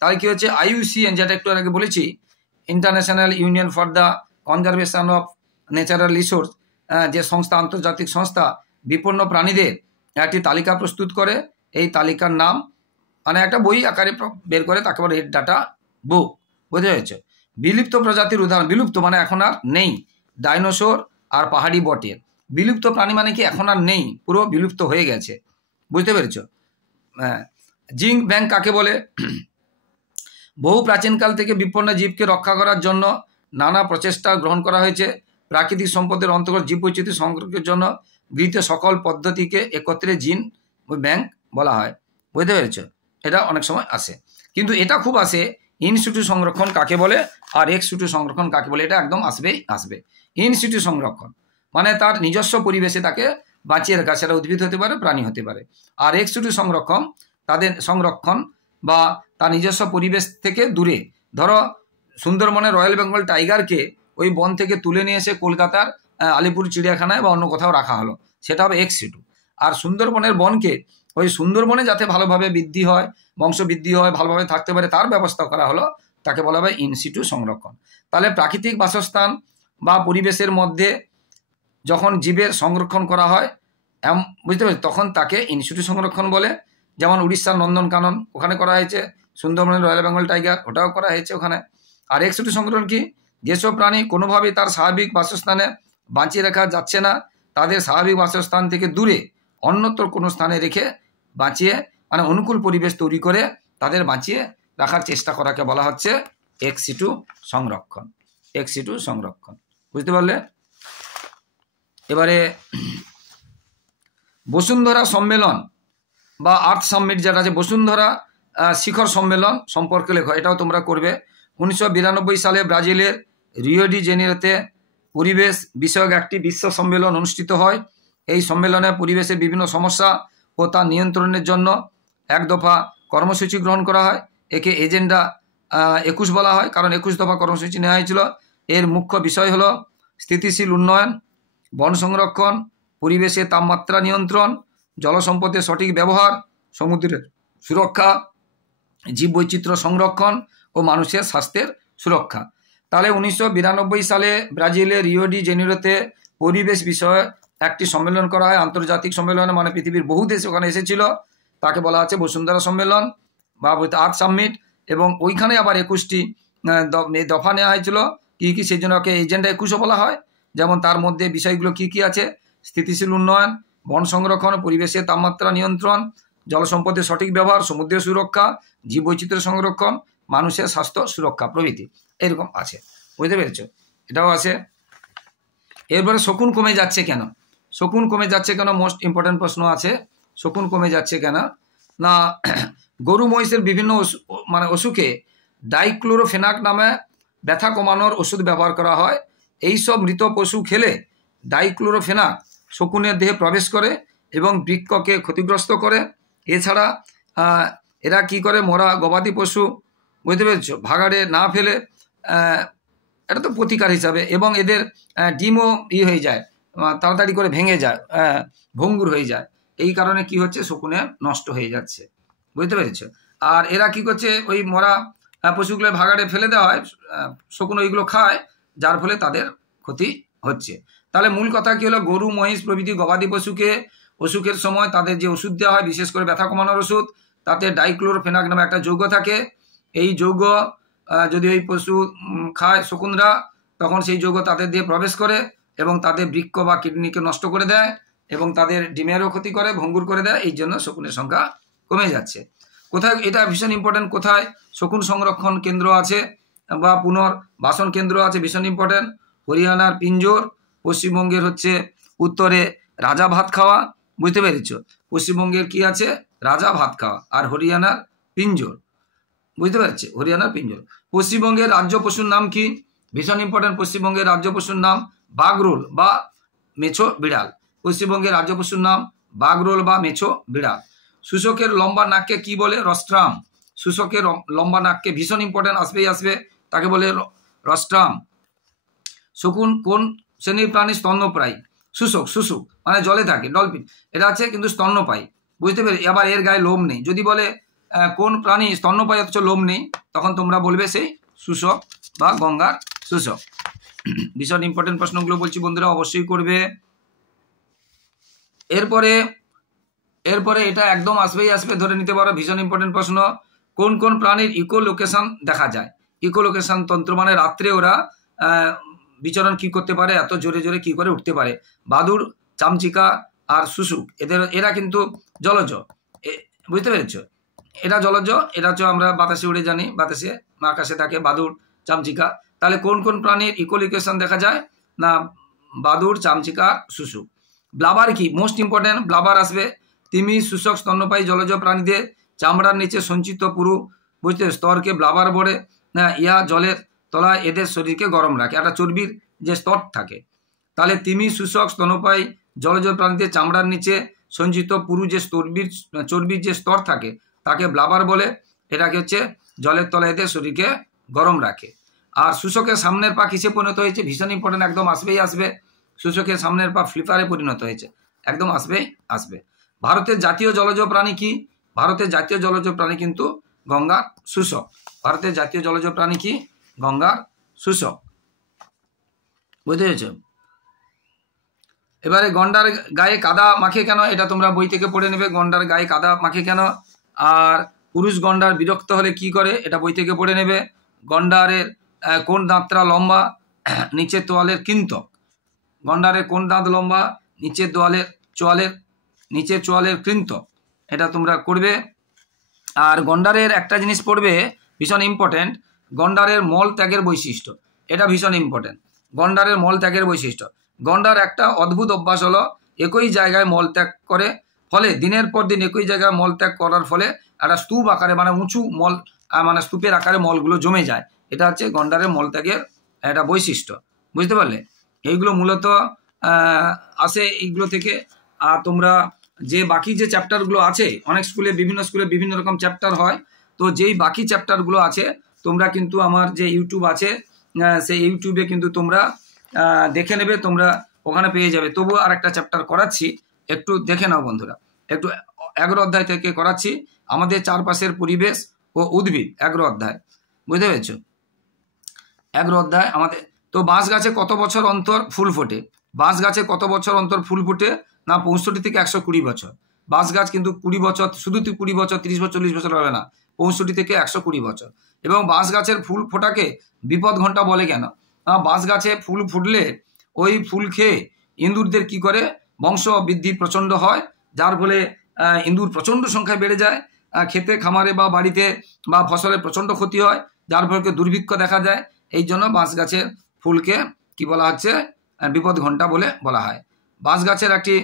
তাহলে কি হচ্ছে? IUCN, যেটা একটু আগে বলেছি, international union for the conservation of natural resource, যে সংস্থা, আন্তর্জাতিক সংস্থা বিপন্ন প্রাণীদের একটি তালিকা প্রস্তুত করে, এই তালিকার নাম মানে একটা বই আকারে বের করে, তাকে বলে রেড ডাটা বুক। বুঝতে পেরেছে? বিলুপ্ত প্রজাতির উদাহরণ, বিলুপ্ত মানে এখন আর নেই, ডাইনোসর আর পাহাড়ি বটের। বিলুপ্ত প্রাণী মানে কি এখন আর নেই, পুরো বিলুপ্ত হয়ে গেছে। বুঝতে পেরেছ? জিঙ্ক ব্যাংক কাকে বলে? বহু প্রাচীনকাল থেকে বিপন্ন জীবকে রক্ষা করার জন্য নানা প্রচেষ্টা গ্রহণ করা হয়েছে। প্রাকৃতিক সম্পদের অন্তর্গত জীববৈচিত্র্য সংরক্ষণের জন্য গৃহীত সকল পদ্ধতিকে একত্রে জিন ব্যাংক বলা হয়। বুঝতে পেরেছ? এটা অনেক সময় আসে, কিন্তু এটা খুব আসে ইন সিটু সংরক্ষণ কাকে বলে আর এক্স সিটু সংরক্ষণ কাকে বলে, এটা একদম আসবে। ইন সিটু সংরক্ষণ মানে তার নিজস্ব পরিবেশে তাকে বাঁচিয়ে রাখা, সেটা উদ্ভিদ হতে পারে, প্রাণী হতে পারে। আর এক্স সিটু সংরক্ষণ তাদের সংরক্ষণ বা তার নিজস্ব পরিবেশ থেকে দূরে, ধরো সুন্দরবনে রয়্যাল বেঙ্গল টাইগারকে ওই বন থেকে তুলে নিয়ে এসে কলকাতার আলিপুর চিড়িয়াখানায় বা অন্য কোথাও রাখা হলো, সেটা হবে এক্স সিটু। আর সুন্দরবনের বনকে ওই সুন্দরবনে যাতে ভালোভাবে বৃদ্ধি হয়, বংশ বৃদ্ধি হয়, ভালোভাবে থাকতে পারে, তার ব্যবস্থা করা হলো, তাকে বলা হয় ইন সিটু সংরক্ষণ। তাহলে প্রাকৃতিক বাসস্থান বা পরিবেশের মধ্যে যখন জীবের সংরক্ষণ করা হয়, বুঝতে পারছি, তখন তাকে ইন সিটু সংরক্ষণ বলে। যেমন উড়িষ্যার নন্দনকানন, ওখানে করা হয়েছে, সুন্দরবনের রয়্যাল বেঙ্গল টাইগার, ওটাও করা হয়েছে ওখানে। আর এক্স সিটু সংরক্ষণ কি, যেসব প্রাণী কোনোভাবেই তার স্বাভাবিক বাসস্থানে বাঁচিয়ে রাখা যাচ্ছে না, তাদের স্বাভাবিক বাসস্থান থেকে দূরে অন্যত্র কোনো স্থানে রেখে বাঁচিয়ে, মানে অনুকূল পরিবেশ তৈরি করে তাদের বাঁচিয়ে রাখার চেষ্টা করাকে বলা হচ্ছে এক্স সিটু সংরক্ষণ। এক্স সিটু সংরক্ষণ, বুঝতে পারলে? এবারে বসুন্ধরা সম্মেলন বা আর্থ সামিট যেটা আছে, বসুন্ধরা শিখর সম্মেলন সম্পর্কে লেখো, এটাও তোমরা করবে। 1992 সালে ব্রাজিলের রিও ডি জেনিরোতে পরিবেশ বিষয়ক একটি বিশ্ব সম্মেলন অনুষ্ঠিত হয়। এই সম্মেলনে পরিবেশের বিভিন্ন সমস্যা ও তার নিয়ন্ত্রণের জন্য এক দফা কর্মসূচি গ্রহণ করা হয়। একে এজেন্ডা 21 বলা হয়, কারণ 21 দফা কর্মসূচি নেওয়া হয়েছিল। এর মুখ্য বিষয় হলো স্থিতিশীল উন্নয়ন, বন সংরক্ষণ, পরিবেশের তাপমাত্রা নিয়ন্ত্রণ, জলসম্পদের সঠিক ব্যবহার, সমুদ্রের সুরক্ষা, জীববৈচিত্র্য সংরক্ষণ ও মানুষের স্বাস্থ্যের সুরক্ষা। তাহলে 1992 সালে ব্রাজিলের রিও ডি জেনিরোতে পরিবেশ বিষয়ে একটি সম্মেলন করা হয়, আন্তর্জাতিক সম্মেলন, মানে পৃথিবীর বহু দেশ ওখানে এসেছিল, তাকে বলা আছে বসুন্ধরা সম্মেলন বা আর্থ সামিট। এবং ওইখানে আবার 21টি দফা নেওয়া হয়েছিল, কী কী, সেই জন্য ওকে এজেন্ডা 21 বলা হয়। যেমন তার মধ্যে বিষয়গুলো কি কি আছে: স্থিতিশীল উন্নয়ন, বন সংরক্ষণ, পরিবেশের তাপমাত্রা নিয়ন্ত্রণ, জলসম্পদের সঠিক ব্যবহার, সমুদ্রের সুরক্ষা, জীববৈচিত্র্য সংরক্ষণ, মানুষের স্বাস্থ্য সুরক্ষা প্রভৃতি, এরকম আছে, বুঝতে পেরেছ? এটাও আছে। এরপরে শকুন কমে যাচ্ছে কেন? শকুন কমে যাচ্ছে কেন, মোস্ট ইম্পর্টেন্ট প্রশ্ন আছে। শকুন কমে যাচ্ছে কেন না, গরু মহিষের বিভিন্ন মানে অসুখে ডাইক্লোরোফেনাক নামে ব্যথা কমানোর ওষুধ ব্যবহার করা হয়। এইসব মৃত পশু খেলে ডাইক্লোরোফেনাক শকুনের দেহে প্রবেশ করে এবং বৃক্ককে ক্ষতিগ্রস্ত করে। এছাড়া এরা কি করে, মরা গবাদি পশু, বুঝতে পেরেছ, ভাগাড়ে না ফেলে, এটা তো প্রতিকার হিসাবে, এবং এদের ডিমও হয়ে যায়, তাড়াতাড়ি করে ভেঙে যায়, ভঙ্গুর হয়ে যায়। এই কারণে কি হচ্ছে, শকুনে নষ্ট হয়ে যাচ্ছে, বুঝতে পেরেছ? আর এরা কি করছে, ওই মরা পশুগুলো ভাগাড়ে ফেলে দেওয়া হয়, শকুন ওইগুলো খায়, যার ফলে তাদের ক্ষতি হচ্ছে। তাহলে মূল কথা কি হলো, গরু মহিষ প্রভৃতি গবাদি পশুকে অসুখের সময় তাদের যে ওষুধ দেওয়া হয়, বিশেষ করে ব্যথা কমানোর ওষুধ, তাতে ডাইক্লোরোফেনাক নামে একটা যৌগ থাকে। এই যৌগ যদি ওই পশু খায় শকুনরা, তখন সেই যৌগ তাদের দিয়ে প্রবেশ করে এবং তাদের বৃক্ক বা কিডনিকে নষ্ট করে দেয় এবং তাদের ডিমেরও ক্ষতি করে, ভঙ্গুর করে দেয়। এই জন্য শকুনের সংখ্যা কমে যাচ্ছে। কোথায়, এটা ভীষণ ইম্পর্টেন্ট, কোথায় শকুন সংরক্ষণ কেন্দ্র আছে বা পুনর্বাসন কেন্দ্র আছে, ভীষণ ইম্পর্টেন্ট। হরিয়ানার পিঞ্জোর, পশ্চিমবঙ্গের হচ্ছে উত্তরে রাজা ভাত খাওয়া, বুঝতে পেরেছ? পশ্চিমবঙ্গের কি আছে, রাজা ভাত খাওয়া, আর হরিয়ানার পিঞ্জোর, বুঝতে পারছে, হরিয়ানার পিঞ্জোর। পশ্চিমবঙ্গের রাজ্য পশুর নাম কি, ভীষণ ইম্পর্টেন্ট, পশ্চিমবঙ্গের রাজ্য পশুর নাম বাগরোল বা মেছো বিড়াল। পশ্চিমবঙ্গের রাজ্য পশুর নাম বাগরোল বা মেছো বিড়াল। শুষ্কের লম্বা নাককে কি বলে, রস্ট্রাম। শুষ্কের লম্বা নাককে, ভীষণ ইম্পর্টেন্ট, আসবে, তাকে বলে রস্ট্রাম। শকুন কোন শ্রেণীর প্রাণী? স্তন্যপ্রায়ী। শুশুক মানে জলে থাকে, ডলফিন, এটা আছে কিন্তু স্তন্যপায়ী, বুঝতে পেরে? আবার এর গায়ে লোম নেই। যদি বলে কোন প্রাণী স্তন্যপায়ী অথচ লোম নেই, তখন তোমরা বলবে সেই শুশুক বা গঙ্গার শুশুক। ভীষণ ইম্পর্টেন্ট প্রশ্নগুলো বলছি বন্ধুরা, অবশ্যই করবে। এরপরে এটা একদম আসবে, ধরে নিতে পারো, ভীষণ ইম্পর্টেন্ট প্রশ্ন। কোন কোন প্রাণীর ইকোলোকেশন দেখা যায়? ইকোলোকেশন তন্ত্র মানে রাত্রে ওরা বিচরণ কি করতে পারে, এত জোরে জোরে কি করে উঠতে পারে। বাদুড়, চামচিকা আর শুশুক, এরা কিন্তু জলজ, বুঝতে পেরেছ? এটা জলজ, এটা হচ্ছে আমরা বাতাসে উড়ে জানি, বাতাসে আকাশে থাকে বাদুড়, চামচিকা। তাহলে কোন কোন প্রাণীর ইকোলোকেশন দেখা যায় না, বাদুড়, চামচিকা, শুশুক। ব্লাবার কি, মোস্ট ইম্পর্টেন্ট, ব্লাবার আসবে। তিমি, শুষ্ক, স্তন্যপায়ী জলজ প্রাণীদের চামড়ার নিচে সঞ্চিত পুরু বুঝতে স্তরকে ব্লাবার বলে। ইয়া জলের তলায় এদের শরীরকে গরম রাখে, একটা চর্বির যে স্তর থাকে। তাহলে তিমি, শুষ্ক, স্তন্যপায়ী জলজ প্রাণীতে চামড়ার নিচে সঞ্চিত পুরু যে চর্বির যে স্তর থাকে তাকে ব্লাবার বলে। এটাকে হচ্ছে জলের তলায় এদের শরীরকে গরম রাখে। আর শুষ্কের সামনের পা কিসে পরিণত হয়েছে? ভীষণ ইম্পর্টেন্ট, একদম আসবেই আসবে। শুষ্কের সামনের পা ফ্লিপারে পরিণত হয়েছে, একদম আসবেই আসবে। ভারতের জাতীয় জলজ প্রাণী কি? ভারতের জাতীয় জলজ প্রাণী কিন্তু গঙ্গার শুষ্ক। ভারতের জাতীয় জলজ প্রাণী কি? গঙ্গার শুষ্ক। বুঝতে পেরেছ? এবারে গন্ডার গায়ে কাদা মাখে কেন? এটা তোমরা বই থেকে পড়ে নেবে, গন্ডার গায়ে কাদা মাখে কেন। আর পুরুষ গন্ডার বিরক্ত হলে কি করে? এটা বই থেকে পড়ে নেবে। গন্ডারের কোন দাঁতটা লম্বা? নিচের তোয়ালের কৃন্তক। গন্ডারের কোন দাঁত লম্বা? নিচের নিচের চোয়ালের কৃন্তক। এটা তোমরা করবে। আর গন্ডারের একটা জিনিস পড়বে ভীষণ ইম্পর্টেন্ট, গন্ডারের মল ত্যাগের বৈশিষ্ট্য। এটা ভীষণ ইম্পর্টেন্ট, গন্ডারের মল ত্যাগের বৈশিষ্ট্য। গন্ডার একটা অদ্ভুত অভ্যাস হলো একই জায়গায় মল ত্যাগ করে, ফলে দিনের পর দিন একই জায়গায় মল ত্যাগ করার ফলে একটা স্তূপ আকারে মানে উঁচু মল মানে স্তূপের আকারে মলগুলো জমে যায়। এটা হচ্ছে গন্ডারের মল ত্যাগের একটা বৈশিষ্ট্য। বুঝতে পারলে? এইগুলো মূলত আসে এইগুলো থেকে। আর তোমরা যে বাকি যে চ্যাপ্টারগুলো আছে, অনেক স্কুলে বিভিন্ন রকম চ্যাপ্টার হয়, তো যেই বাকি চ্যাপ্টারগুলো আছে তোমরা কিন্তু আমার যে ইউটিউব আছে সেই ইউটিউবে কিন্তু তোমরা দেখে নেবে, তোমরা ওখানে পেয়ে যাবে। তবুও আর একটা চ্যাপ্টার করাচ্ছি, একটু দেখে নাও বন্ধুরা। একটু 11 অধ্যায় থেকে করাচ্ছি, আমাদের চারপাশের পরিবেশ ও উদ্ভিদ 11 অধ্যায়। বুঝতে পেরেছ? 11 অধ্যায় আমাদের। তো বাঁশ গাছে কত বছর অন্তর ফুল ফোটে? বাঁশ গাছে কত বছর অন্তর ফুল ফোটে? না 65 থেকে 120 বছর। বাঁশ গাছ কিন্তু 20 বছর, শুধু 20 বছর, 30 বছর, 40 বছর হবে না, 65 থেকে 120 বছর। এবং বাঁশ গাছের ফুল ফোটাকে বিপদ ঘণ্টা বলে কেন? বাঁশ গাছে ফুল ফুটলে ওই ফুল খেয়ে ইঁদুরদের কি করে বংশ বৃদ্ধি প্রচণ্ড হয়, যার ফলে ইঁদুর প্রচণ্ড সংখ্যায় বেড়ে যায়, খেতে খামারে বা বাড়িতে বা ফসলের প্রচণ্ড ক্ষতি হয়, যার ফলে দুর্ভিক্ষ দেখা যায়। এই জন্য বাঁশ গাছের ফুলকে কি বলা হচ্ছে? বিপদ ঘণ্টা বলে বলা হয়। বাঁশ গাছের একটি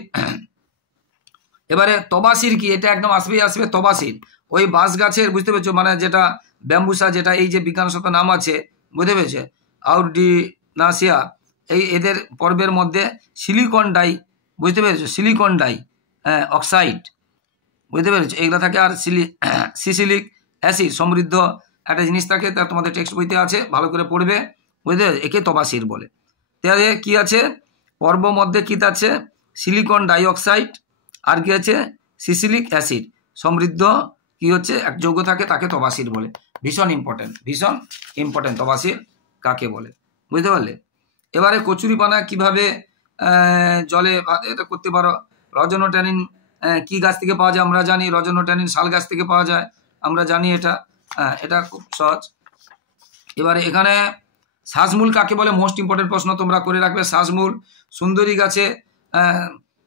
এবারে তবাসির কি? এটা একদম আসবেই আসবে, তবাসির। ওই বাঁশ গাছের, বুঝতে পেরেছো, মানে যেটা ব্যাম্বুসা, যেটা এই যে বিজ্ঞানসত নাম আছে, বুঝতে পেরেছে, আউডিনাসিয়া, এই এদের পর্বের মধ্যে সিলিকন ডাই, বুঝতে পেরেছো, সিলিকন ডাই অক্সাইড, বুঝতে পেরেছো, এগুলো থাকে। আর সিসিলিক অ্যাসিড সমৃদ্ধ একটা জিনিস থাকে, তা তোমাদের টেক্সট বইতে আছে, ভালো করে পড়বে। বুঝতে পেরেছো? একে তবাসির বলে। তাহলে কি আছে পর্ব মধ্যে? কি আছে? সিলিকন ডাইঅক্সাইড, আর কি আছে? সিসিলিক অ্যাসিড সমৃদ্ধ কি হচ্ছে এক যৌগ থাকে, তাকে তবাসির বলে। ভীষণ ইম্পর্টেন্ট তবাসির কাকে বলে। বুঝতে পারলে? এবারে কচুরিপানা কিভাবে জলে এটা করতে পারো? রজনোট্যানিন কি গাছ থেকে পাওয়া যায়? আমরা জানি রজনোট্যানিন শাল গাছ থেকে পাওয়া যায়, আমরা জানি এটা। এটা খুব সহজ। এবারে এখানে শ্বাসমূল কাকে বলে? মোস্ট ইম্পর্টেন্ট প্রশ্ন, তোমরা করে রাখবে। শ্বাসমূল সুন্দরী গাছে,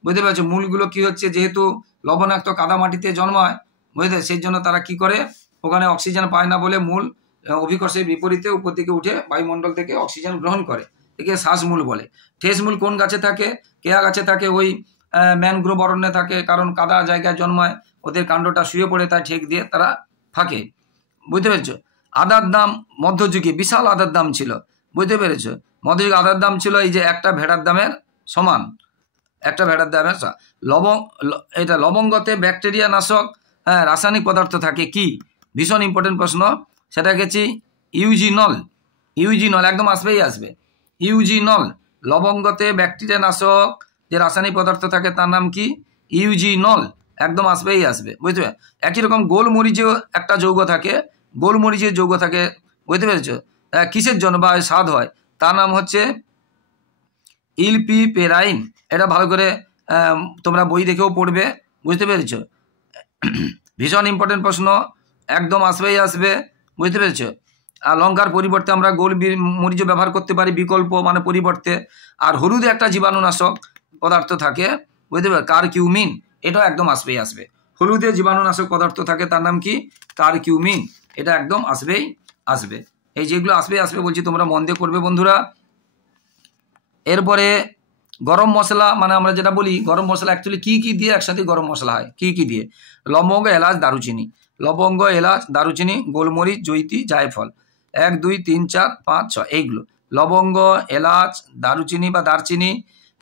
বুঝতে পারছো, মূলগুলো কি হচ্ছে, যেহেতু লবণাক্ত কাদা মাটিতে জন্মায়, বুঝতে, সেই জন্য তারা কি করে, ওখানে অক্সিজেন পায় না বলে মূল অভিকর্ষের বিপরীতে উপর দিকে উঠে বায়ুমণ্ডল থেকে অক্সিজেন গ্রহণ করে, একে শ্বাসমূল বলে। ঠেসমূল কোন গাছে থাকে? কেয়া গাছে থাকে, ওই ম্যানগ্রোভ অরণ্যে থাকে, কারণ কাদা জায়গায় জন্মায়, ওদের কাণ্ডটা শুয়ে পড়ে, তাই ঠেক দিয়ে তারা থাকে। বুঝতে পেরেছো? আদার দাম মধ্যযুগে বিশাল আদার দাম ছিল, বুঝতে পেরেছো? মধ্যযুগে আদার দাম ছিল এই যে একটা ভেড়ার দামের সমান, একটা ভেড়ার দামের। এটা লবঙ্গতে ব্যাকটেরিয়া নাশক রাসায়নিক পদার্থ থাকে কি? ভীষণ ইম্পর্টেন্ট প্রশ্ন, সেটা গেছি ইউজিনল। একদম আসবেই আসবে, ইউজিনল। লবঙ্গতে ব্যাকটেরিয়া নাশক যে রাসায়নিক পদার্থ থাকে তার নাম কি? ইউজিনল। একদম আসবেই আসবে, বুঝতে পারবে? একই রকম গোলমরিচেও একটা যৌগ থাকে, গোলমরিচের যৌগ থাকে, বুঝতে পেরেছো? কিসের জন্য বা স্বাদ হয়, তার নাম হচ্ছে ইলপিপেরাইন। এটা ভালো করে তোমরা বই দেখেও পড়বে, বুঝতে পেরেছো? ভীষণ ইম্পর্টেন্ট প্রশ্ন, একদম আসবেই আসবে, বুঝতে পেরেছো? আর লঙ্কার পরিবর্তে আমরা গোলমরিচও ব্যবহার করতে পারি, বিকল্প মানে পরিবর্তে। আর হলুদে একটা জীবাণুনাশক পদার্থ থাকে, বুঝতে পারবে, কারকিউমিন। এটাও একদম আসবেই আসবে। হলুদে জীবাণুনাশক পদার্থ থাকে, তার নাম কি? কারকিউমিন। এটা একদম আসবেই আসবে। এই যেগুলো আসবে বলছি, তোমরা মন দিয়ে করবে বন্ধুরা। এরপরে গরম মশলা, মানে আমরা যেটা বলি গরম মশলা, অ্যাকচুয়ালি কি দিয়ে একসাথে গরম মশলা হয়? কি দিয়ে? লবঙ্গ, এলাচ, দারুচিনি। লবঙ্গ, এলাচ, দারুচিনি, গোলমরিচ, জৈতি, জায়ফল। 1 2 3 4 5 6 এইগুলো লবঙ্গ, এলাচ, দারুচিনি বা দারচিনি,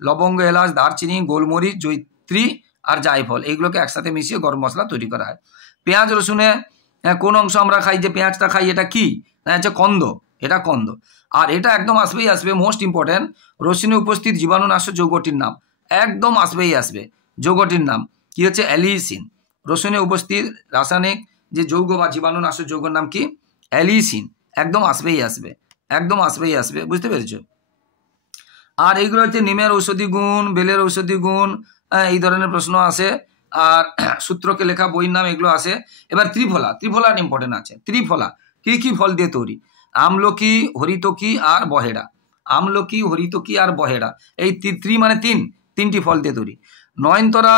লবঙ্গ, এলাচ, দারচিনি, গোলমরিচ, জৈত্রী আর জায়ফল এইগুলোকে একসাথে মিশিয়ে গরম মশলা তৈরি করা হয়। পেঁয়াজ রসুনে কোন অংশ আমরা খাই, যে পেঁয়াজটা খাই এটা কি, হচ্ছে কন্দ, এটা কন্দ। আর এটা একদম আসবেই আসবে, মোস্ট ইম্পর্টেন্ট, রসুনে উপস্থিত জীবাণুনাশক যৌগটির নাম, একদম আসবেই আসবে। যৌগটির নাম কি হচ্ছে? অ্যালিসিন। রসুনে উপস্থিত রাসায়নিক যে যৌগ বা জীবাণুনাশক যৌগের নাম কি? অ্যালিসিন। একদম আসবেই আসবে, একদম আসবেই আসবে, বুঝতে পেরেছ? আর এইগুলো হচ্ছে নিমের ঔষধি গুণ, বেলের ঔষধি গুণ, এই ধরনের প্রশ্ন আসে। আর সূত্রকে লেখা বইয়ের নাম এগুলো আসে। এবার ত্রিফলা, ত্রিফলা ইম্পর্টেন্ট আছে। ত্রিফলা কি কি ফল দিয়ে তৈরি? আমলকি, হরিতকি আর বহেড়া। আমলকি, হরিতকি আর বহেড়া, এই ত্রি মানে তিনটি ফল দিয়ে তৈরি। নয়নতারা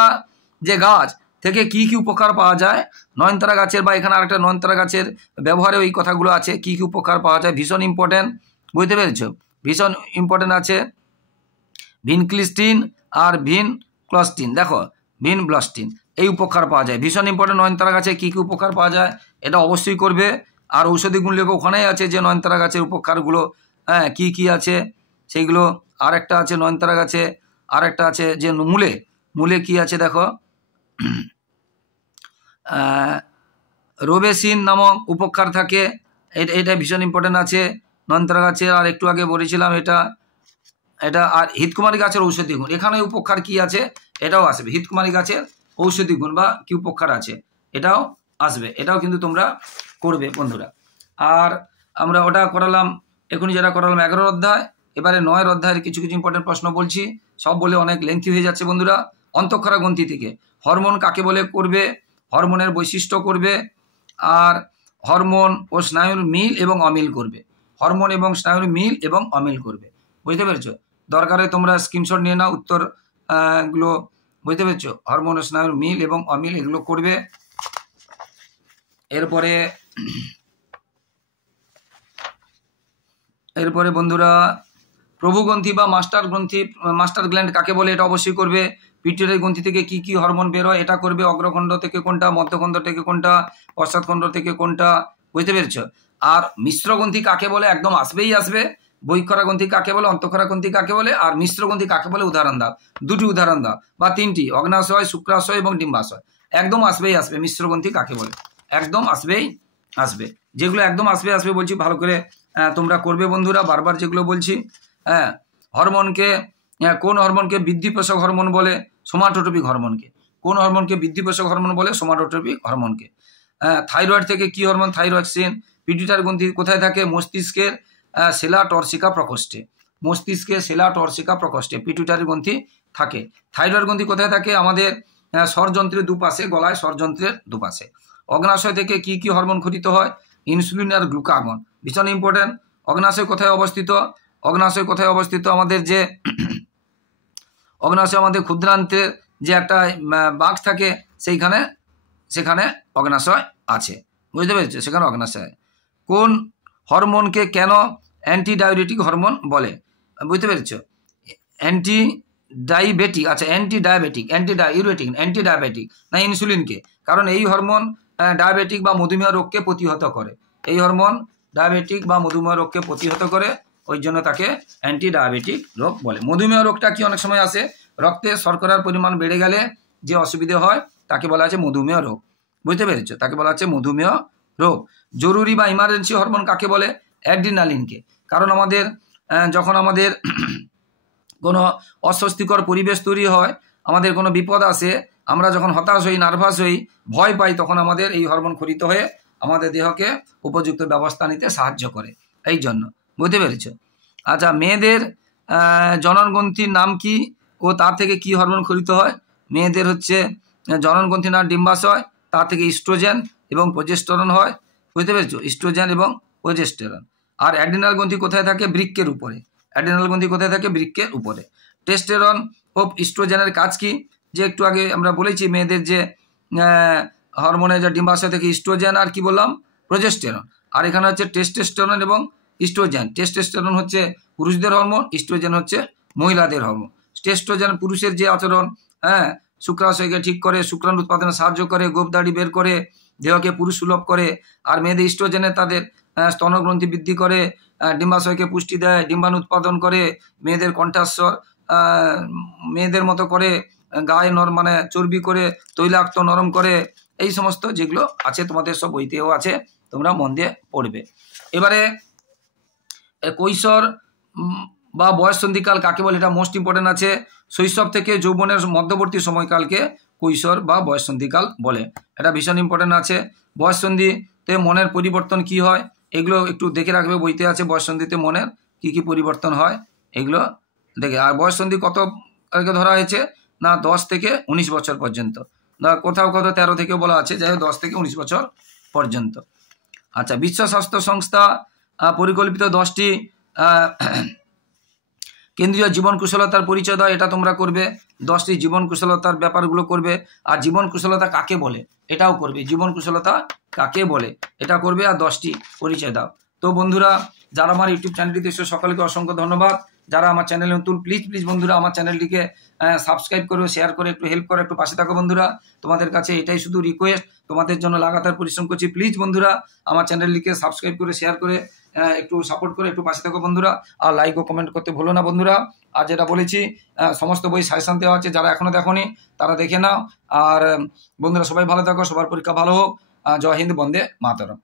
যে গাছ থেকে কি কি উপকার পাওয়া যায়? নয়নতারা গাছের বা এখানে আরেকটা নয়নতারা গাছের ব্যবহারে ওই কথাগুলো আছে, কি কি উপকার পাওয়া যায়, ভীষণ ইম্পর্টেন্ট, বুঝতে পেরেছ? ভীষণ ইম্পর্টেন্ট আছে ভিনক্লিস্টিন আর ভিনক্লস্টিন। দেখো ভিনব্লস্টিন, এই উপকার পাওয়া যায়, ভীষণ ইম্পর্টেন্ট। নয়নতারা গাছে কী কী উপকার পাওয়া যায় এটা অবশ্যই করবে। আর ঔষধি গুণ লেখো, ওখানেই আছে যে নয়নতারা গাছের উপকারগুলো কি কি আছে সেইগুলো। আর একটা আছে নয়নতারা গাছে, আর একটা আছে যে মূলে, মূলে কি আছে দেখো, রোবেসিন নামক উপকার থাকে, এটা ভীষণ ইম্পর্টেন্ট আছে নয়নতারা গাছের। আর একটু আগে বলেছিলাম এটা। আর হিতকুমারী গাছের ঔষধি গুণ, এখানে উপকার কি আছে এটাও আসবে। হিতকুমারী গাছের ঔষধি গুণ বা কি উপকার আছে এটাও আসবে, এটাও কিন্তু তোমরা করবে বন্ধুরা। আর আমরা ওটা করালাম, এখনই যেটা করালাম 11 অধ্যায়। এবারে 9 অধ্যায়ের কিছু কিছু ইম্পর্টেন্ট প্রশ্ন বলছি, সব বলে অনেক লেন্থি হয়ে যাচ্ছে বন্ধুরা। অন্তঃক্ষরা গ্রন্থি থেকে হরমোন কাকে বলে করবে, হরমোনের বৈশিষ্ট্য করবে, আর হরমোন ও স্নায়ুর মিল এবং অমিল করবে। হরমোন এবং স্নায়ুর মিল এবং অমিল করবে, বুঝতে পেরেছ? দরকারে তোমরা স্ক্রিনশট নিয়ে নাও উত্তর গুলো, বুঝতে পেরেছ? হরমোন ও স্নায়ুর মিল এবং অমিল এগুলো করবে। এরপরে বন্ধুরা প্রভুগ্রন্থি বা মাস্টার গ্রন্থি, মাস্টার গ্ল্যান্ড কাকে বলে এটা অবশ্যই করবে। পিটুইটারি গ্রন্থি থেকে কি কি হরমোন বের হয় এটা করবে। অগ্রখণ্ড থেকে কোনটা, মধ্যখণ্ড থেকে কোনটা, পশ্চাৎখণ্ড থেকে কোনটা, বুঝতে পেরেছ? আর মিশ্র গ্রন্থি কাকে বলে একদম আসবেই আসবে। বহিঃক্ষরা গ্রন্থি কাকে বলে, অন্তঃক্ষরা গ্রন্থি কাকে বলে, আর মিশ্র গ্রন্থি কাকে বলে উদাহরণ দাও, দুটি উদাহরণ দাও বা তিনটি, অগ্নাশয়, শুক্রাশয় এবং ডিম্বাশয়। একদম আসবেই আসবে মিশ্র গ্রন্থি কাকে বলে, একদম আসবেই আসবে। যেগুলো একদম আসবে আসবে বলছি ভালো করে তোমরা করবে বন্ধুরা, বারবার যেগুলো বলছি। হরমোনকে, কোন হরমোনকে বৃদ্ধিপোষক হরমোন বলে? সোমাটোট্রপিক হরমোনকে। কোন হরমোনকে বৃদ্ধিপোষক হরমোন বলে? সোমাটোট্রপিক হরমোনকে। থাইরয়েড থেকে কি হরমোন? থাইরয়েডসিন। পিটুইটারি গ্রন্থি কোথায় থাকে? মস্তিষ্কের সেলা টর্সিকা প্রকোষ্ঠে। মস্তিষ্কের সেলা টর্সিকা প্রকোষ্ঠে পিটুইটারি গ্রন্থি থাকে। থাইরয়েড গ্রন্থি কোথায় থাকে? আমাদের স্বরযন্ত্রের দুপাশে, গলায় স্বরযন্ত্রের দুপাশে। অগ্নাশয় থেকে কি কি হরমোন ক্ষরিত হয়? ইনসুলিন আর গ্লুকাগন, ভীষণ ইম্পর্টেন্ট। অগ্নাশয় কোথায় অবস্থিত? অগ্নাশয় কোথায় অবস্থিত? আমাদের যে অগ্নাশয়, আমাদের ক্ষুদ্রান্তের যে একটা বাঁক থাকে সেইখানে, সেখানে অগ্নাশয় আছে, বুঝতে পেরেছো? সেখানে অগ্নাশয়। কোন হরমোনকে কেন অ্যান্টিডায়াবেটিক হরমোন বলে? বুঝতে পেরেছো? অ্যান্টি ডায়াবেটিক, আচ্ছা অ্যান্টিডায়াবেটিক, অ্যান্টিডায়াবেটিক না ইনসুলিনকে, কারণ এই হরমোন ডায়াবেটিক বা মধুমেহ রোগকে প্রতিহত করে। এই হরমোন ডায়াবেটিক বা মধুমেহ রোগকে প্রতিহত করে, ওই জন্য তাকে অ্যান্টি ডায়াবেটিক রোগ বলে। মধুমেহ রোগটা কি অনেক সময় আসে? রক্তে শর্করার পরিমাণ বেড়ে গেলে যে অসুবিধে হয় তাকে বলা আছে মধুমেহ রোগ, বুঝতে পেরেছো? তাকে বলা হচ্ছে মধুমেহ রোগ। জরুরি বা ইমার্জেন্সি হরমোন কাকে বলে? অ্যাড্রিনালিনকে। কারণ আমাদের যখন আমাদের কোনো অস্বস্তিকর পরিবেশ তৈরি হয়, আমাদের কোনো বিপদ আসে, আমরা যখন হতাশ হই, নার্ভাস হই, ভয় পাই, তখন আমাদের এই হরমোন ক্ষরিত হয়ে আমাদের দেহকে উপযুক্ত ব্যবস্থা নিতে সাহায্য করে, এই জন্য, বুঝতে পেরেছ? আচ্ছা, মেয়েদের জননগ্রন্থির নাম কি ও তার থেকে কি হরমোন ক্ষরিত হয়? মেয়েদের হচ্ছে জননগ্রন্থির নাম ডিম্বাশয়, তার থেকে ইস্ট্রোজেন এবং প্রোজেস্টেরন হয়, বুঝতে পেরেছো? ইস্ট্রোজেন এবং প্রোজেস্টেরন। আর অ্যাড্রিনাল গ্রন্থি কোথায় থাকে? বৃক্কের উপরে। অ্যাড্রিনাল গ্রন্থি কোথায় থাকে? বৃক্কের উপরে। টেস্টোস্টেরন ও ইস্ট্রোজেনের কাজ কি? যে একটু আগে আমরা বলেছি, মেয়েদের যে হরমোনের যে ডিম্বাশয় থেকে ইস্ট্রোজেন আর কি বললাম? প্রোজেস্টেরন। আর এখানে হচ্ছে টেস্টোস্টেরন এবং ইস্ট্রোজেন। টেস্টোস্টেরন হচ্ছে পুরুষদের হরমোন, ইস্ট্রোজেন হচ্ছে মহিলাদের হরমোন। টেস্টোস্টেরন পুরুষের যে আচরণ, শুক্রাশয়কে ঠিক করে, শুক্রাণু উৎপাদনে সাহায্য করে, গোপদাড়ি বের করে, দেহকে পুরুষ সুলভ করে। আর মেয়েদের ইস্ট্রোজেনে তাদের স্তনগ্রন্থি বৃদ্ধি করে, ডিম্বাশয়কে পুষ্টি দেয়, ডিম্বাণু উৎপাদন করে, মেয়েদের কণ্ঠাস্বর মেয়েদের মতো করে, গায়ে মানে চর্বি করে, তৈলাক্ত নরম করে, এই সমস্ত যেগুলো আছে তোমাদের সব বইতেও আছে, তোমরা মন দিয়ে পড়বে। এবারে কৈশোর বা বয়ঃসন্ধিকাল কাকে বলে, এটা মোস্ট ইম্পর্টেন্ট আছে। শৈশব থেকে যৌবনের মধ্যবর্তী সময়কালকে কৈশোর বা বয়ঃসন্ধিকাল বলে, এটা ভীষণ ইম্পর্টেন্ট আছে। বয়ঃসন্ধিতে মনের পরিবর্তন কি হয় এগুলো একটু দেখে রাখবে, বইতে আছে বয়ঃসন্ধিতে মনের কি কি পরিবর্তন হয় এগুলো দেখে। আর বয়ঃসন্ধি কত ধরা হয়েছে না 10 থেকে 19 বছর পর্যন্ত, কোথাও কোথাও 13 থেকে বলা আছে, যাই হোক 10 থেকে 19 বছর পর্যন্ত। আচ্ছা, বিশ্ব স্বাস্থ্য সংস্থা পরিকল্পিত 10টি কেন্দ্রীয় জীবন কুশলতার পরিচয় দাও, এটা তোমরা করবে। 10টি জীবন কুশলতার ব্যাপারগুলো করবে। আর জীবন কুশলতা কাকে বলে এটাও করবে, জীবন কুশলতা কাকে বলে এটা করবে, আর 10টি পরিচয় দাও। তো বন্ধুরা, যারা আমার ইউটিউব চ্যানেলটিতে এসে সকলকে অসংখ্য ধন্যবাদ। যারা আমার চ্যানেলে নতুন, প্লিজ বন্ধুরা আমার চ্যানেলটিকে সাবস্ক্রাইব করো, শেয়ার করে একটু হেল্প করো, একটু পাশে থাকো বন্ধুরা। তোমাদের কাছে এটাই শুধু রিকোয়েস্ট, তোমাদের জন্য লাগাতার পরিশ্রম করছি। প্লিজ বন্ধুরা আমার চ্যানেলটিকে সাবস্ক্রাইব করে, শেয়ার করে, একটু সাপোর্ট করে একটু পাশে থাকো বন্ধুরা। আর লাইক ও কমেন্ট করতে ভুলো না বন্ধুরা। আর যেটা বলেছি, সমস্ত বই সাজেশন দেওয়া আছে, যারা এখনো দেখোনি তারা দেখে নাও। আর বন্ধুরা সবাই ভালো থাকো, সবার পরীক্ষা ভালো হোক। জয় হিন্দ, বন্দে মাতরম।